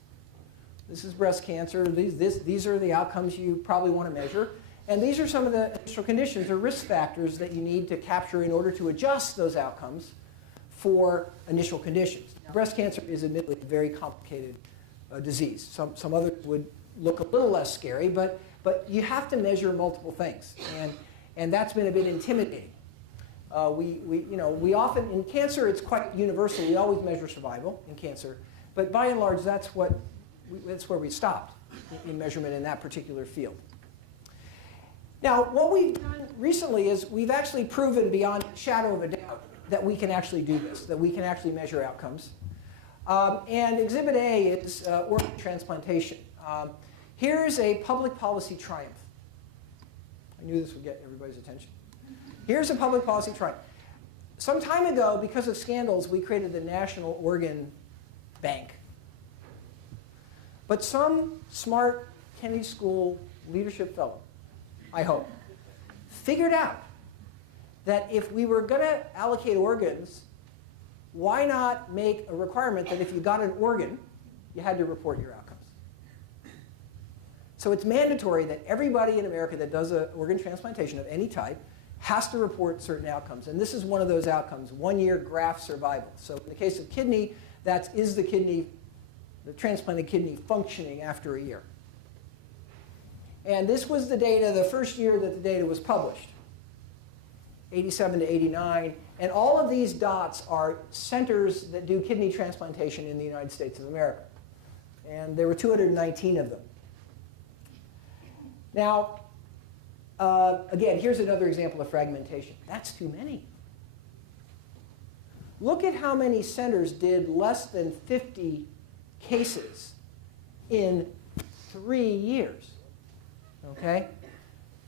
This is breast cancer. These are the outcomes you probably want to measure. And these are some of the initial conditions or risk factors that you need to capture in order to adjust those outcomes for initial conditions. Now, breast cancer is admittedly a very complicated disease. Some others would look a little less scary, but you have to measure multiple things, and that's been a bit intimidating. We often, in cancer, it's quite universal. We always measure survival in cancer, but by and large, that's where we stopped in measurement in that particular field. Now, what we've done recently is we've actually proven beyond a shadow of a doubt that we can actually do this, that we can actually measure outcomes. And Exhibit A is organ transplantation. Here's a public policy triumph. I knew this would get everybody's attention. Here's a public policy triumph. Some time ago, because of scandals, we created the National Organ Bank. But some smart Kennedy School leadership fellow, I hope, figured out that if we were going to allocate organs, why not make a requirement that if you got an organ, you had to report your outcomes? So it's mandatory that everybody in America that does an organ transplantation of any type has to report certain outcomes. And this is one of those outcomes, 1-year graft survival. So in the case of kidney, is the transplanted kidney functioning after a year? And this was the data, the first year that the data was published. 87 to 89. And all of these dots are centers that do kidney transplantation in the United States of America. And there were 219 of them. Now, again, here's another example of fragmentation. That's too many. Look at how many centers did less than 50 cases in 3 years. Okay?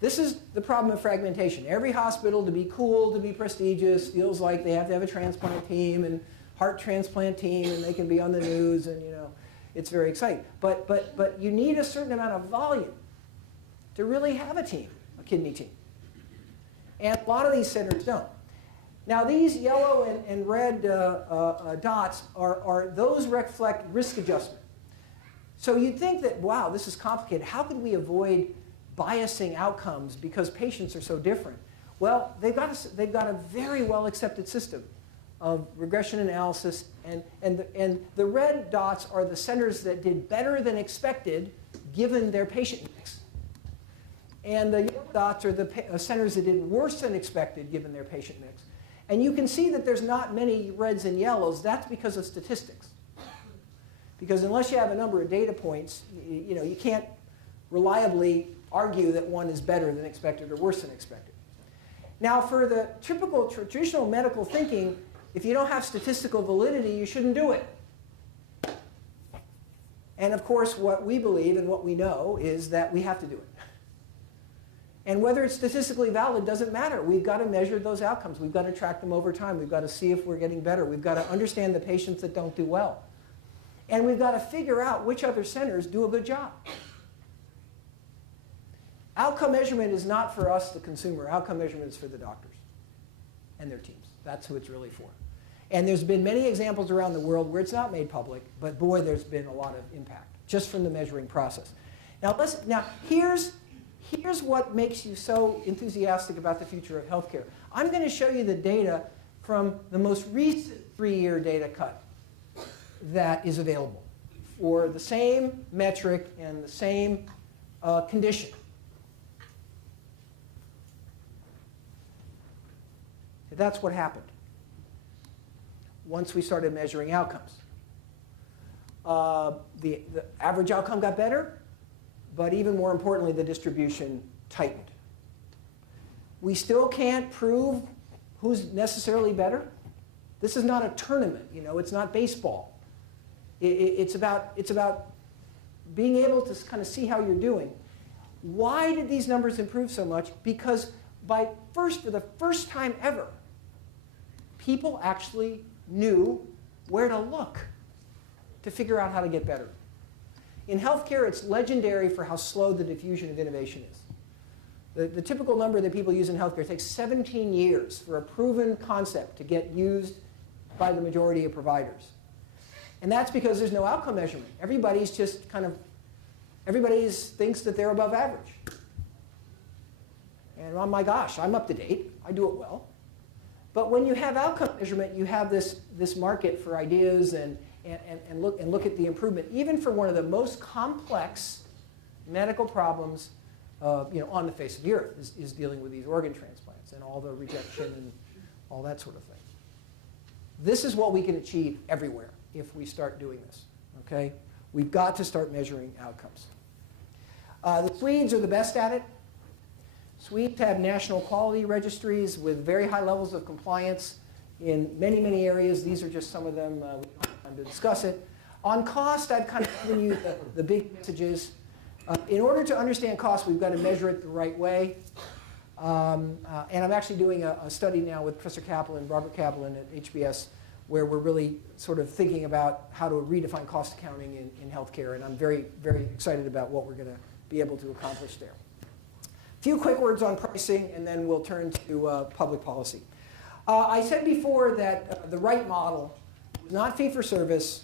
This is the problem of fragmentation. Every hospital, to be cool, to be prestigious, feels like they have to have a transplant team and heart transplant team, and they can be on the news, and it's very exciting. But you need a certain amount of volume to really have a team, a kidney team. And a lot of these centers don't. Now these yellow and red dots those reflect risk adjustment. So you'd think that, wow, this is complicated. How could we avoid biasing outcomes because patients are so different? Well, they've got a very well accepted system of regression analysis, and the red dots are the centers that did better than expected given their patient mix. And the yellow dots are the centers that did worse than expected given their patient mix. And you can see that there's not many reds and yellows. That's because of statistics. Because unless you have a number of data points, you can't reliably argue that one is better than expected or worse than expected. Now, for the typical traditional medical thinking, if you don't have statistical validity, you shouldn't do it. And of course, what we believe and what we know is that we have to do it. And whether it's statistically valid doesn't matter. We've got to measure those outcomes. We've got to track them over time. We've got to see if we're getting better. We've got to understand the patients that don't do well. And we've got to figure out which other centers do a good job. Outcome measurement is not for us, the consumer. Outcome measurement is for the doctors and their teams. That's who it's really for. And there's been many examples around the world where it's not made public, but boy, there's been a lot of impact just from the measuring process. Now here's what makes you so enthusiastic about the future of healthcare. I'm going to show you the data from the most recent 3-year data cut that is available for the same metric and the same condition. That's what happened once we started measuring outcomes. The average outcome got better, but even more importantly, the distribution tightened. We still can't prove who's necessarily better. This is not a tournament, it's not baseball. It's about being able to kind of see how you're doing. Why did these numbers improve so much? Because for the first time ever, people actually knew where to look to figure out how to get better. In healthcare, it's legendary for how slow the diffusion of innovation is. The typical number that people use in healthcare takes 17 years for a proven concept to get used by the majority of providers. And that's because there's no outcome measurement. Everybody thinks that they're above average. And oh my gosh, I'm up to date. I do it well. But when you have outcome measurement, you have this market for ideas and look at the improvement, even for one of the most complex medical problems on the face of the earth is dealing with these organ transplants and all the rejection and all that sort of thing. This is what we can achieve everywhere if we start doing this. Okay? We've got to start measuring outcomes. The Swedes are the best at it. Swedes have national quality registries with very high levels of compliance in many, many areas. These are just some of them. We don't have time to discuss it. On cost, I've kind of given you the big messages. In order to understand cost, we've got to measure it the right way. And I'm actually doing a study now with Professor Kaplan, Robert Kaplan at HBS, where we're really sort of thinking about how to redefine cost accounting in healthcare. And I'm very, very excited about what we're going to be able to accomplish there. A few quick words on pricing, and then we'll turn to public policy. I said before that the right model is not fee-for-service.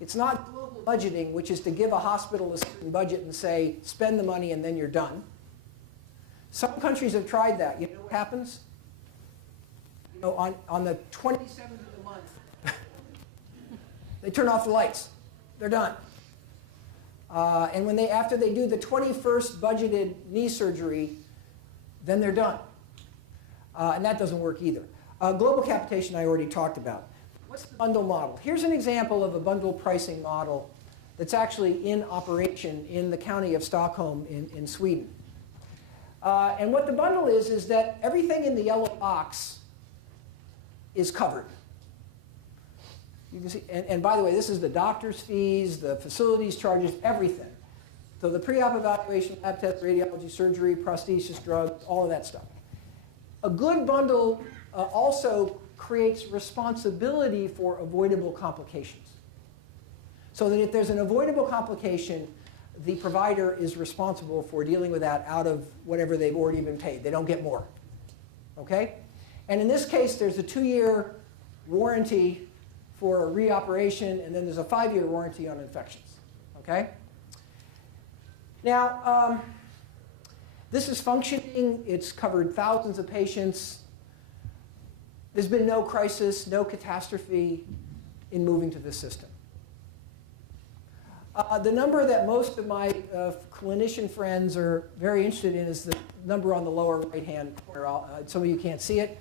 It's not global budgeting, which is to give a hospital a certain budget and say, spend the money and then you're done. Some countries have tried that. You know what happens? On the 27th of the month, they turn off the lights. They're done. And after they do the 21st budgeted knee surgery, then they're done. And that doesn't work either. Global capitation I already talked about. What's the bundle model? Here's an example of a bundle pricing model that's actually in operation in the county of Stockholm in Sweden. And what the bundle is that everything in the yellow box is covered. You can see, and by the way, this is the doctor's fees, the facilities charges, everything. So the pre-op evaluation, lab test, radiology, surgery, prosthesis, drugs, all of that stuff. A good bundle also creates responsibility for avoidable complications. So that if there's an avoidable complication, the provider is responsible for dealing with that out of whatever they've already been paid. They don't get more. Okay? And in this case, there's a 2-year warranty for a reoperation, and then there's a 5-year warranty on infections. Okay? Now, this is functioning. It's covered thousands of patients. There's been no crisis, no catastrophe in moving to this system. The number that most of my clinician friends are very interested in is the number on the lower right-hand corner. Some of you can't see it.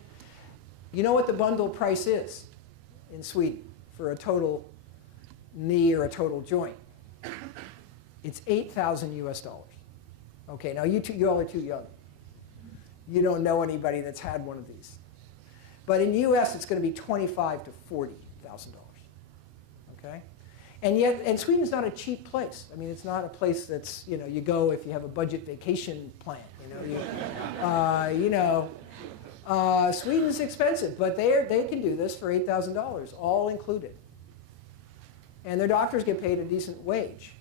You know what the bundle price is in Sweden for a total knee or a total joint? It's $8,000 US. Okay, now you all are too young. You don't know anybody that's had one of these. But in the US, it's going to be $25,000 to $40,000. Okay? And Sweden's not a cheap place. I mean, it's not a place that's, you go if you have a budget vacation plan. Sweden's expensive, but they can do this for $8,000, all included. And their doctors get paid a decent wage.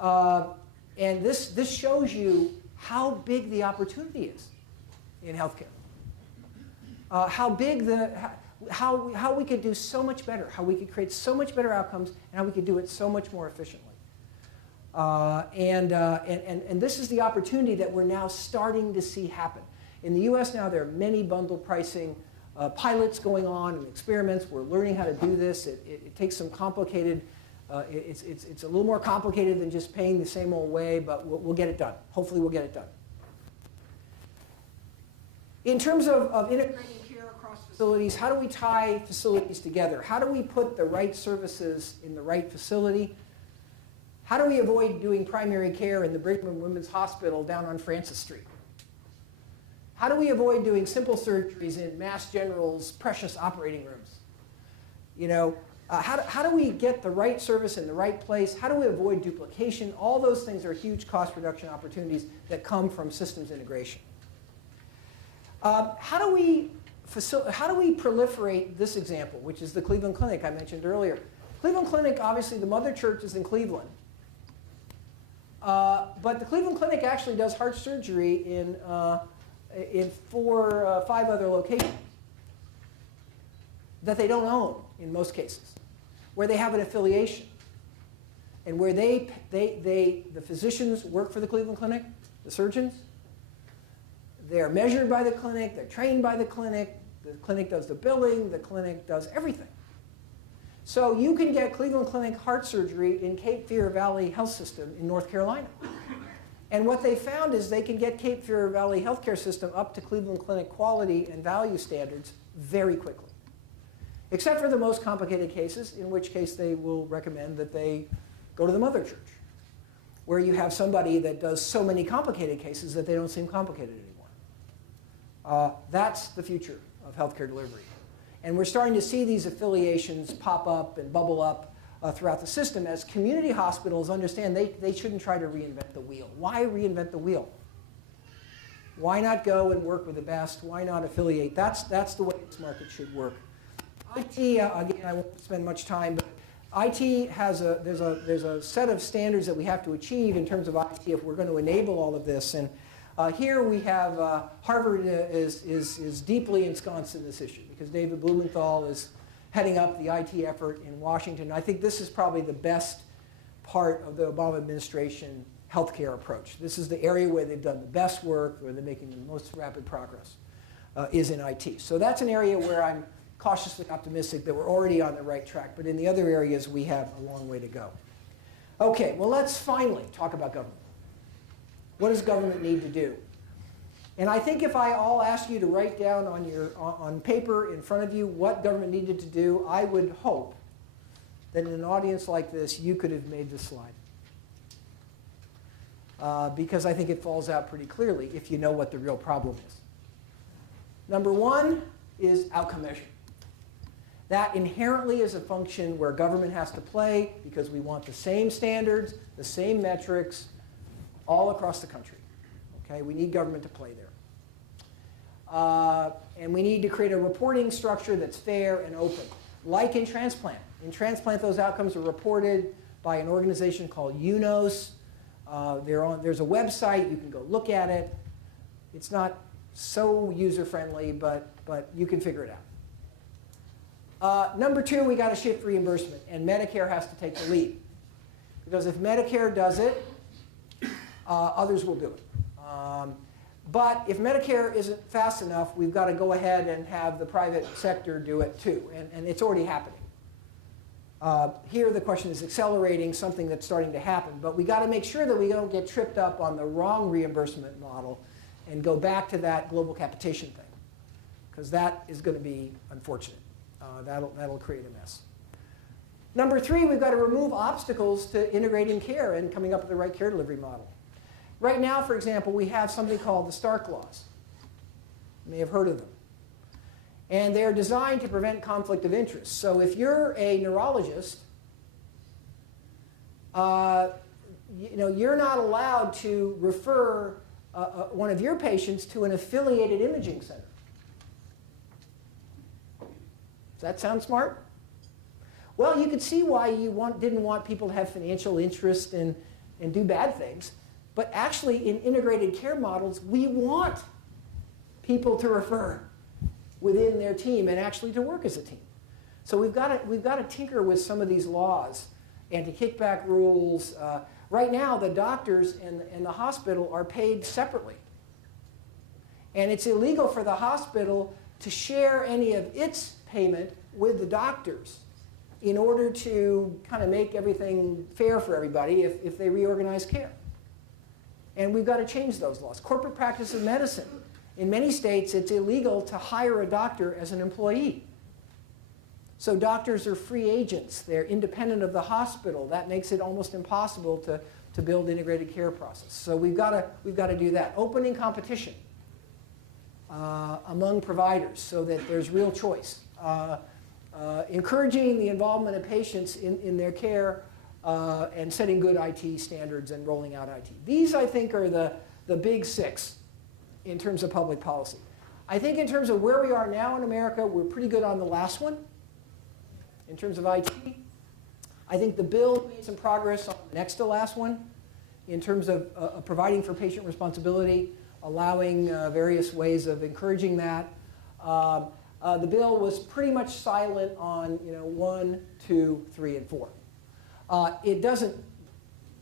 And this shows you how big the opportunity is in healthcare. How big how we could do so much better, how we could create so much better outcomes, and how we could do it so much more efficiently. And this is the opportunity that we're now starting to see happen. In the US now, there are many bundle pricing pilots going on and experiments. We're learning how to do this. It takes some complicated, it's a little more complicated than just paying the same old way, but we'll get it done. Hopefully we'll get it done. In terms of integrating care across facilities, how do we tie facilities together? How do we put the right services in the right facility? How do we avoid doing primary care in the Brigham and Women's Hospital down on Francis Street? How do we avoid doing simple surgeries in Mass General's precious operating rooms? How do we get the right service in the right place? How do we avoid duplication? All those things are huge cost reduction opportunities that come from systems integration. How do we proliferate this example, which is the Cleveland Clinic I mentioned earlier? Cleveland Clinic, obviously, the mother church is in Cleveland. But the Cleveland Clinic actually does heart surgery in 5 other locations that they don't own in most cases, where they have an affiliation, and where the physicians work for the Cleveland Clinic, the surgeons. They're measured by the clinic, they're trained by the clinic does the billing, the clinic does everything. So you can get Cleveland Clinic heart surgery in Cape Fear Valley Health System in North Carolina. And what they found is they can get Cape Fear Valley Healthcare System up to Cleveland Clinic quality and value standards very quickly. Except for the most complicated cases, in which case they will recommend that they go to the mother church, where you have somebody that does so many complicated cases that they don't seem complicated anymore. That's the future of healthcare delivery. And we're starting to see these affiliations pop up and bubble up throughout the system as community hospitals understand they shouldn't try to reinvent the wheel. Why reinvent the wheel? Why not go and work with the best? Why not affiliate? That's the way this market should work. IT, again, I won't spend much time, but IT has there's a set of standards that we have to achieve in terms of IT if we're going to enable all of this. And here we have Harvard is deeply ensconced in this issue because David Blumenthal is heading up the IT effort in Washington. I think this is probably the best part of the Obama administration healthcare approach. This is the area where they've done the best work, where they're making the most rapid progress, is in IT. So that's an area where I'm cautiously optimistic that we're already on the right track. But in the other areas, we have a long way to go. Okay, well, let's finally talk about government. What does government need to do? And I think if all asked you to write down on paper in front of you what government needed to do, I would hope that in an audience like this, you could have made this slide. Because I think it falls out pretty clearly if you know what the real problem is. Number one is outcome measure. That inherently is a function where government has to play because we want the same standards, the same metrics all across the country. Okay, we need government to play there. And we need to create a reporting structure that's fair and open, like in transplant. In transplant, those outcomes are reported by an organization called UNOS. There's a website. You can go look at it. It's not so user-friendly, but you can figure it out. Number two, we got to shift reimbursement, and Medicare has to take the lead. Because if Medicare does it, others will do it. But if Medicare isn't fast enough, we've got to go ahead and have the private sector do it too, and it's already happening. Here the question is accelerating something that's starting to happen, but we got to make sure that we don't get tripped up on the wrong reimbursement model and go back to that global capitation thing, because that is going to be unfortunate. That'll create a mess. Number three, we've got to remove obstacles to integrating care and coming up with the right care delivery model. Right now, for example, we have something called the Stark laws. You may have heard of them. And they're designed to prevent conflict of interest. So if you're a neurologist, you're not allowed to refer one of your patients to an affiliated imaging center. Does that sound smart? Well, you could see why you didn't want people to have financial interest and do bad things. But actually, in integrated care models, we want people to refer within their team and actually to work as a team. So we've got to tinker with some of these laws, anti-kickback rules. Right now, the doctors and the hospital are paid separately. And it's illegal for the hospital to share any of its payment with the doctors in order to kind of make everything fair for everybody if they reorganize care. And we've got to change those laws. Corporate practice of medicine. In many states, it's illegal to hire a doctor as an employee. So doctors are free agents. They're independent of the hospital. That makes it almost impossible to build integrated care process. So we've got to do that. Opening competition among providers so that there's real choice. Encouraging the involvement of patients in their care and setting good IT standards and rolling out IT. These, I think, are the big six in terms of public policy. I think in terms of where we are now in America, we're pretty good on the last one. In terms of IT, I think the bill made some progress on the next to last one in terms of providing for patient responsibility, allowing various ways of encouraging that. The bill was pretty much silent on 1, 2, 3, and 4. It doesn't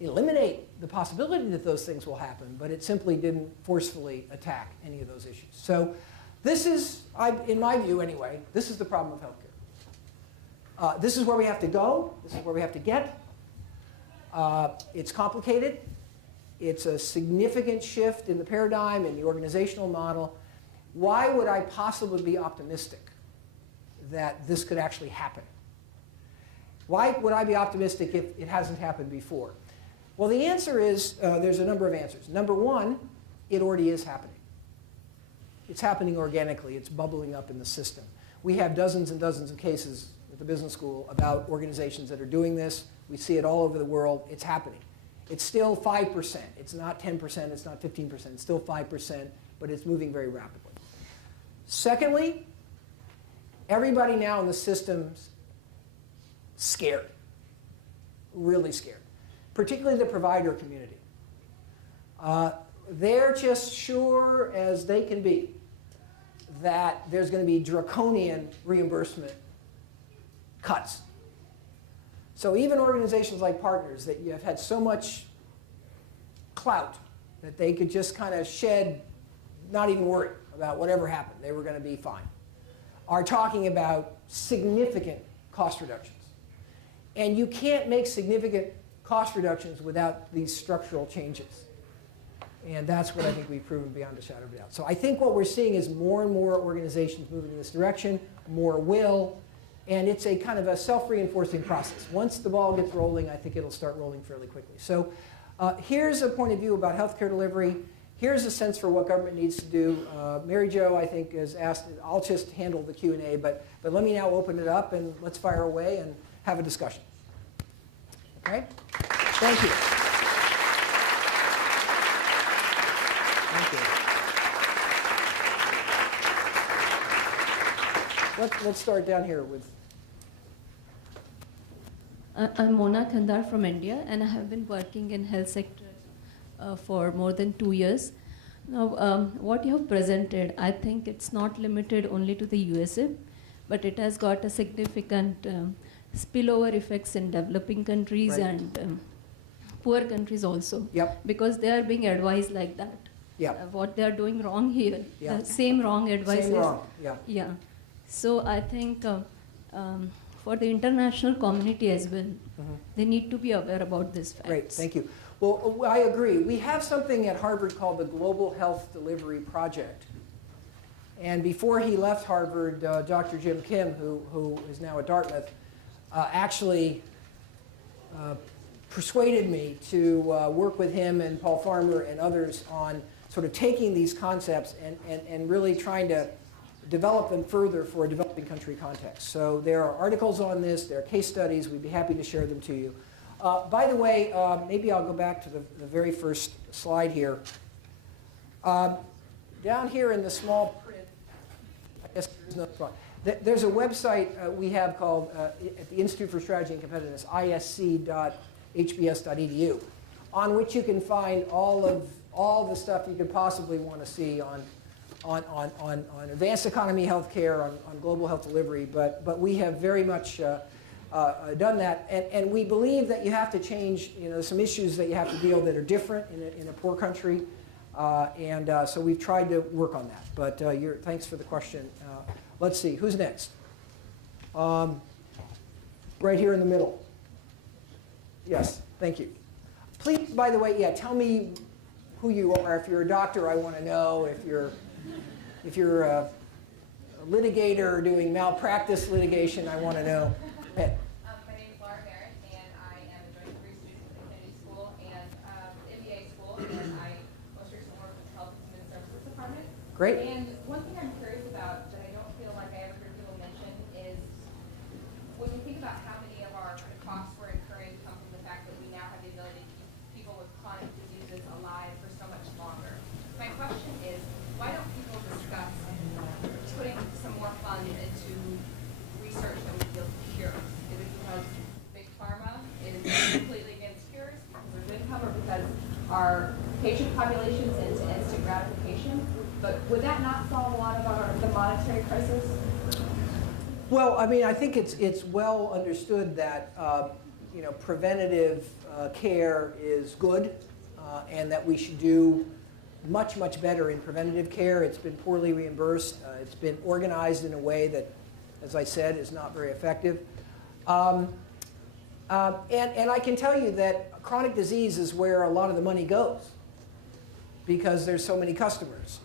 eliminate the possibility that those things will happen, but it simply didn't forcefully attack any of those issues. So this is, in my view anyway, this is the problem of healthcare. This is where we have to go. This is where we have to get. It's complicated. It's a significant shift in the paradigm and the organizational model. Why would I possibly be optimistic that this could actually happen? Why would I be optimistic if it hasn't happened before? Well, the answer is, there's a number of answers. Number one, it already is happening. It's happening organically. It's bubbling up in the system. We have dozens and dozens of cases at the business school about organizations that are doing this. We see it all over the world. It's happening. It's still 5%. It's not 10%. It's not 15%. It's still 5%, but it's moving very rapidly. Secondly, everybody now in the system's scared, really scared, particularly the provider community. They're just sure as they can be that there's going to be draconian reimbursement cuts. So even organizations like Partners that you have had so much clout that they could just kind of shed, not even worry about whatever happened, they were going to be fine, are talking about significant cost reductions. And you can't make significant cost reductions without these structural changes. And that's what I think we've proven beyond a shadow of a doubt. So I think what we're seeing is more and more organizations moving in this direction, more will, and it's a kind of a self-reinforcing process. Once the ball gets rolling, I think it'll start rolling fairly quickly. So here's a point of view about healthcare delivery. Here's a sense for what government needs to do. Mary Jo, I think, has asked, I'll just handle the Q&A, but let me now open it up and let's fire away and have a discussion. Okay? Thank you. Thank you. Let's start down here with... I'm Mona Khandar from India, and I have been working in health sector for more than 2 years. Now, what you have presented, I think it's not limited only to the USA, but it has got a significant spillover effects in developing countries Right. and poor countries also. Yep. Because they are being advised like that. Yeah. What they are doing wrong here, Yeah. the same wrong advice Same is. wrong. Yeah. Yeah. So I think for the international community as well, they need to be aware about this facts. Great, thank you. Well, I agree. We have something at Harvard called the Global Health Delivery Project. And before he left Harvard, Dr. Jim Kim, who is now at Dartmouth, actually persuaded me to work with him and Paul Farmer and others on sort of taking these concepts and really trying to develop them further for a developing country context. So there are articles on this, there are case studies, we'd be happy to share them to you. By the way, maybe I'll go back to the very first slide here. Down here in the small print, I guess there's no slide. There's a website we have called, at the Institute for Strategy and Competitiveness, isc.hbs.edu, on which you can find all the stuff you could possibly want to see on advanced economy healthcare, on global health delivery, but we have very much done that, and we believe that you have to change, some issues that you have to deal that are different in a poor country, and so we've tried to work on that. But thanks for the question. Let's see, who's next? Right here in the middle. Yes, thank you. Please, by the way, tell me who you are. If you're a doctor, I want to know. If you're a litigator doing malpractice litigation, I want to know. My name is Laura Barrett, and I am a joint degree student at the Kennedy School and MBA school, and I most recently work with the Health and Human Services Department. Great. And one thing I'm curious about that I don't feel like I ever heard people mention is when we think about how many of the costs we're incurring come from the fact that we now have the ability to keep people with chronic diseases alive for so much longer. My question is, why don't people discuss putting some more funds into research that would yield cures? Is it because big pharma is completely against cures because there's income, or because our patient population's into instant gratification? But would that not solve a lot of the monetary crisis? Well, I mean, I think it's well understood that preventative care is good, and that we should do much, much better in preventative care. It's been poorly reimbursed. It's been organized in a way that, as I said, is not very effective. And I can tell you that chronic disease is where a lot of the money goes because there's so many customers,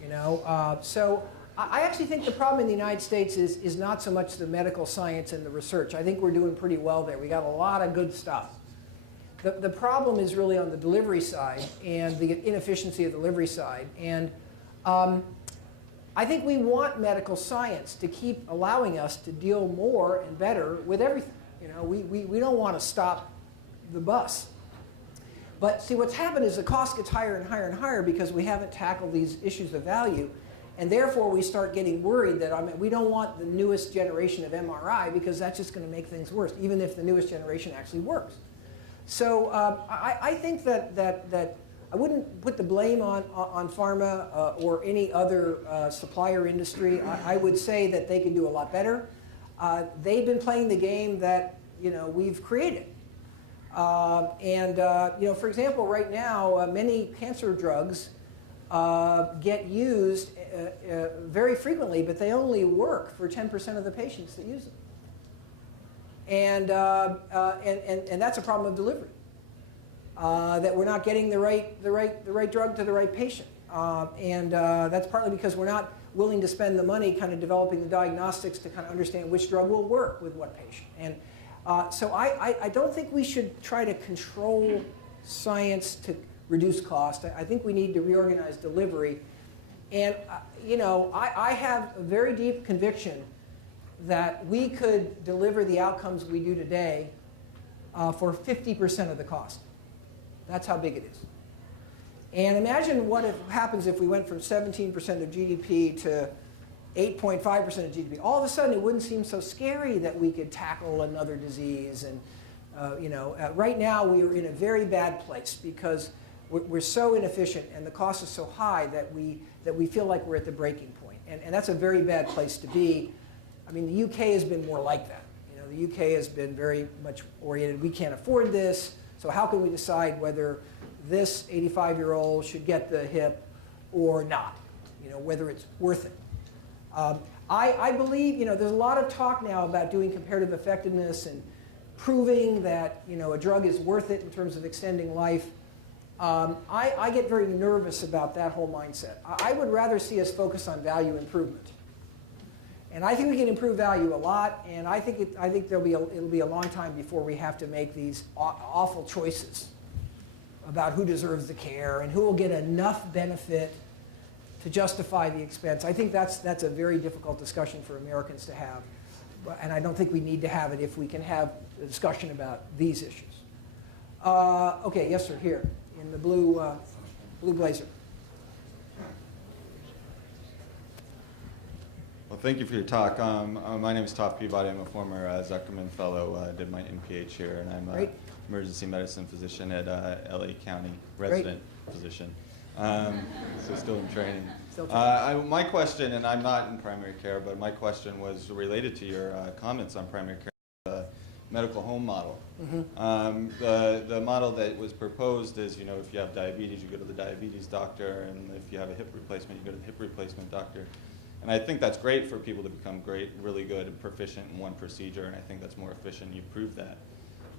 So I actually think the problem in the United States is not so much the medical science and the research. I think we're doing pretty well there. We got a lot of good stuff. The problem is really on the delivery side and the inefficiency of the delivery side. And I think we want medical science to keep allowing us to deal more and better with everything. We don't want to stop the bus. But see, what's happened is the cost gets higher and higher and higher because we haven't tackled these issues of value. And therefore, we start getting worried that we don't want the newest generation of MRI because that's just going to make things worse, even if the newest generation actually works. So I think that I wouldn't put the blame on pharma or any other supplier industry. I would say that they can do a lot better. They've been playing the game that we've created. For example, right now, many cancer drugs get used very frequently, but they only work for 10% of the patients that use them. And that's a problem of delivery. that we're not getting the right drug to the right patient. And that's partly because we're not willing to spend the money kind of developing the diagnostics to kind of understand which drug will work with what patient. And so I don't think we should try to control science to reduce cost. I think we need to reorganize delivery. And I have a very deep conviction that we could deliver the outcomes we do today for 50% of the cost. That's how big it is. And imagine what happens if we went from 17% of GDP to 8.5% of GDP. All of a sudden, it wouldn't seem so scary that we could tackle another disease. And right now, we are in a very bad place because we're so inefficient and the cost is so high that we feel like we're at the breaking point. And that's a very bad place to be. I mean, the UK has been more like that. The UK has been very much oriented, we can't afford this, so how can we decide whether this 85-year-old should get the hip or not, whether it's worth it. I believe, there's a lot of talk now about doing comparative effectiveness and proving that, a drug is worth it in terms of extending life. I get very nervous about that whole mindset. I would rather see us focus on value improvement. And I think we can improve value a lot, and I think it'll be a long time before we have to make these awful choices about who deserves the care and who will get enough benefit to justify the expense. I think that's a very difficult discussion for Americans to have, and I don't think we need to have it if we can have a discussion about these issues. Okay, yes, sir, here in the blue blazer. Well, thank you for your talk. My name is Toph Peabody. I'm a former Zuckerman Fellow. I did my MPH here, and I'm an emergency medicine physician at LA County, resident physician. So still in training. My question, and I'm not in primary care, but my question was related to your comments on primary care, the medical home model. Mm-hmm. The model that was proposed is, if you have diabetes, you go to the diabetes doctor, and if you have a hip replacement, you go to the hip replacement doctor. And I think that's great for people to become really good and proficient in one procedure, and I think that's more efficient. You prove that.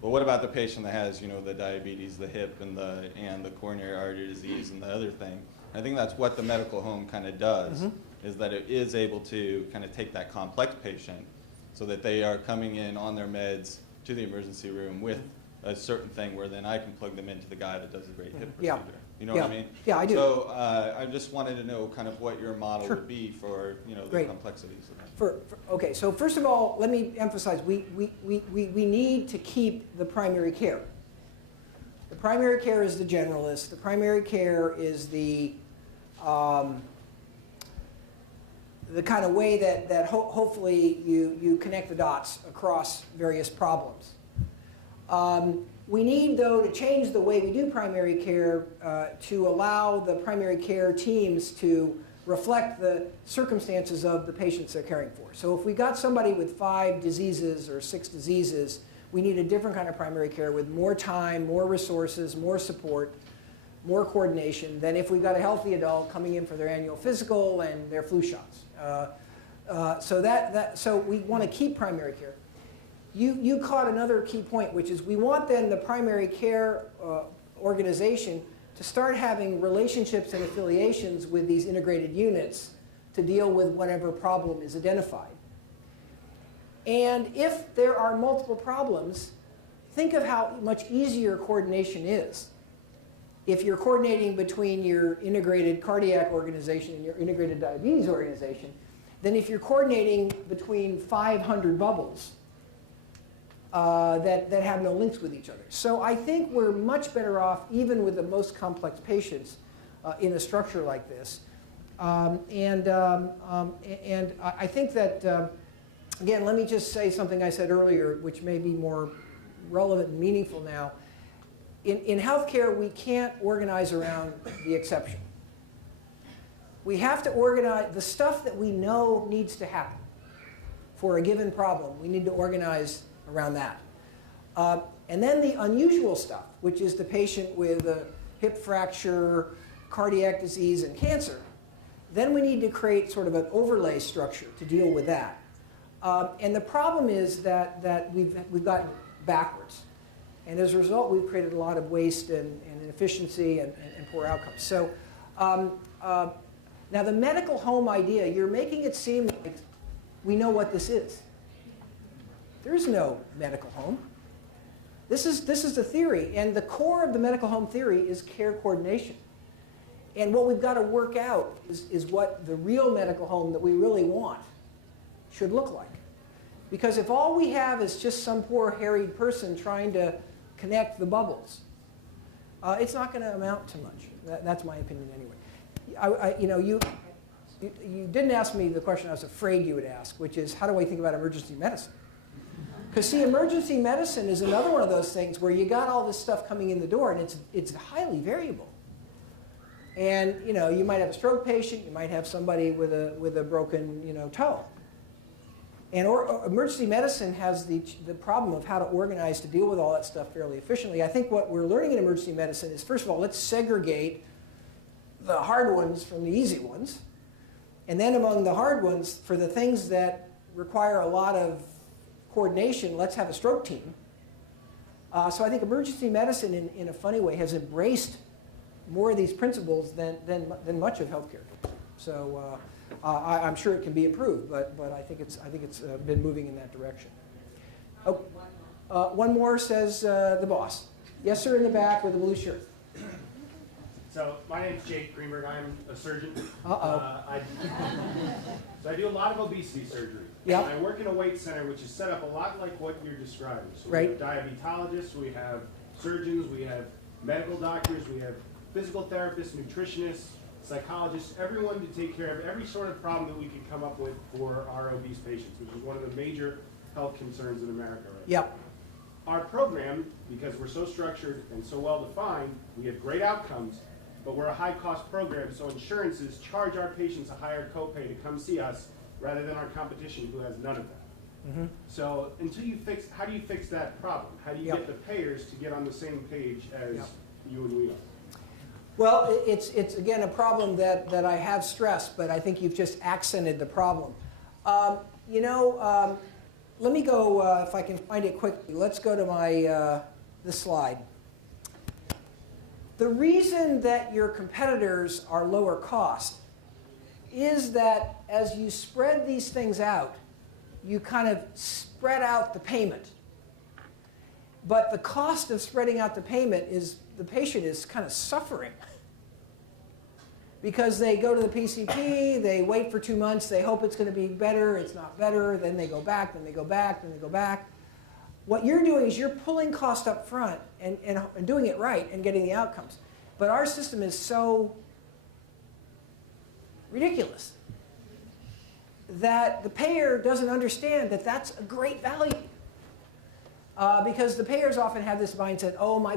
But what about the patient that has, the diabetes, the hip, and the coronary artery disease, and the other thing? I think that's what the medical home kind of does, is that it is able to kind of take that complex patient so that they are coming in on their meds to the emergency room with a certain thing where then I can plug them into the guy that does a great hip procedure. You know what I mean? Yeah, I do. So I just wanted to know kind of what your model would be for the complexities of that. Okay, so first of all, let me emphasize, we need to keep the primary care. The primary care is the generalist. The primary care is the kind of way that hopefully you connect the dots across various problems. We need, though, to change the way we do primary care to allow the primary care teams to reflect the circumstances of the patients they're caring for. So if we got somebody with 5 diseases or 6 diseases, we need a different kind of primary care with more time, more resources, more support, more coordination than if we've got a healthy adult coming in for their annual physical and their flu shots. So we want to keep primary care. You caught another key point, which is we want then the primary care organization to start having relationships and affiliations with these integrated units to deal with whatever problem is identified. And if there are multiple problems, think of how much easier coordination is. If you're coordinating between your integrated cardiac organization and your integrated diabetes organization, than if you're coordinating between 500 bubbles that have no links with each other. So I think we're much better off, even with the most complex patients, in a structure like this. And I think that, again, let me just say something I said earlier, which may be more relevant and meaningful now. In healthcare, we can't organize around the exception. We have to organize the stuff that we know needs to happen for a given problem. We need to organize around that. And then the unusual stuff, which is the patient with a hip fracture, cardiac disease, and cancer, then we need to create sort of an overlay structure to deal with that. And the problem is that we've gotten backwards. And as a result, we've created a lot of waste and inefficiency and poor outcomes. So now the medical home idea, you're making it seem like we know what this is. There is no medical home. This is the theory, and the core of the medical home theory is care coordination. And what we've got to work out is what the real medical home that we really want should look like. Because if all we have is just some poor harried person trying to connect the bubbles, it's not going to amount to much. That's my opinion anyway. You didn't ask me the question I was afraid you would ask, which is, how do I think about emergency medicine? Because see, emergency medicine is another one of those things where you got all this stuff coming in the door, and it's highly variable. And you might have a stroke patient, you might have somebody with a broken toe. And emergency medicine has the problem of how to organize to deal with all that stuff fairly efficiently. I think what we're learning in emergency medicine is, first of all, let's segregate the hard ones from the easy ones. And then among the hard ones, for the things that require a lot of coordination, let's have a stroke team. So I think emergency medicine, in a funny way, has embraced more of these principles than much of healthcare. So I'm sure it can be improved, but I think it's been moving in that direction. Oh, one more, says the boss. Yes, sir, in the back with the blue shirt. So my name's Jake Greenberg. I'm a surgeon. Uh-oh. So I do a lot of obesity surgery. Yep. And I work in a weight center, which is set up a lot like what you're describing. So Right. we have diabetologists, we have surgeons, we have medical doctors, we have physical therapists, nutritionists, psychologists, everyone to take care of every sort of problem that we could come up with for our obese patients, which is one of the major health concerns in America right now. Yep. Our program, because we're so structured and so well defined, we have great outcomes, but we're a high-cost program, so insurances charge our patients a higher copay to come see us rather than our competition, who has none of that. Mm-hmm. So how do you fix that problem? How do you get the payers to get on the same page as you and we are? Well, it's again a problem that I have stressed, but I think you've just accented the problem. Let me go, if I can find it quickly. Let's go to my this slide. The reason that your competitors are lower cost is that as you spread these things out, you kind of spread out the payment. But the cost of spreading out the payment is the patient is kind of suffering. Because they go to the PCP, they wait for 2 months, they hope it's going to be better, it's not better, then they go back, then they go back, then they go back. What you're doing is you're pulling cost up front and doing it right and getting the outcomes. But our system is so ridiculous that the payer doesn't understand that that's a great value. Because the payers often have this mindset, oh, my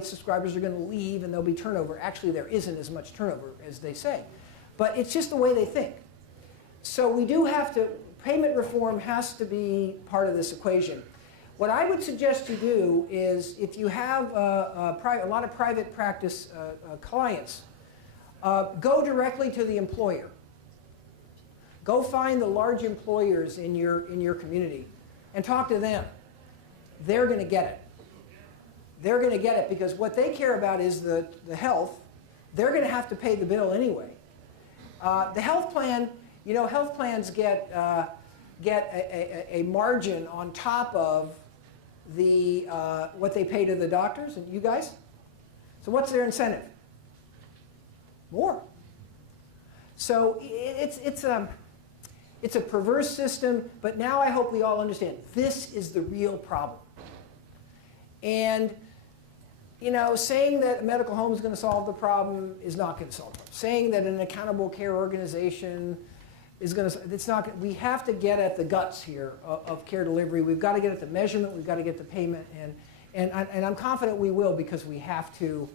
subscribers are going to leave and there'll be turnover. Actually, there isn't as much turnover as they say. But it's just the way they think. So we do have to, payment reform has to be part of this equation. What I would suggest you do is, if you have a lot of private practice clients, go directly to the employer. Go find the large employers in your community and talk to them. They're going to get it. They're going to get it because what they care about is the health. They're going to have to pay the bill anyway. The health plan, health plans get a margin on top of what they pay to the doctors and you guys. So what's their incentive? More. So it's a perverse system, but now I hope we all understand this is the real problem. And saying that a medical home is going to solve the problem is not going to solve the problem. Saying that an accountable care organization is going to, it's not. We have to get at the guts here of care delivery. We've got to get at the measurement. We've got to get the payment, and I'm confident we will because we have to.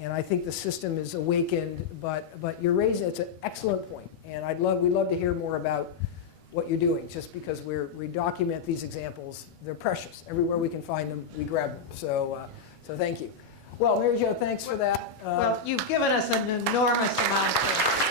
And I think the system is awakened. But you're raising, it's an excellent point, and we'd love to hear more about what you're doing. Just because we document these examples, they're precious. Everywhere we can find them, we grab them. So thank you. Well, Mary Jo, thanks for that. Well, you've given us an enormous amount of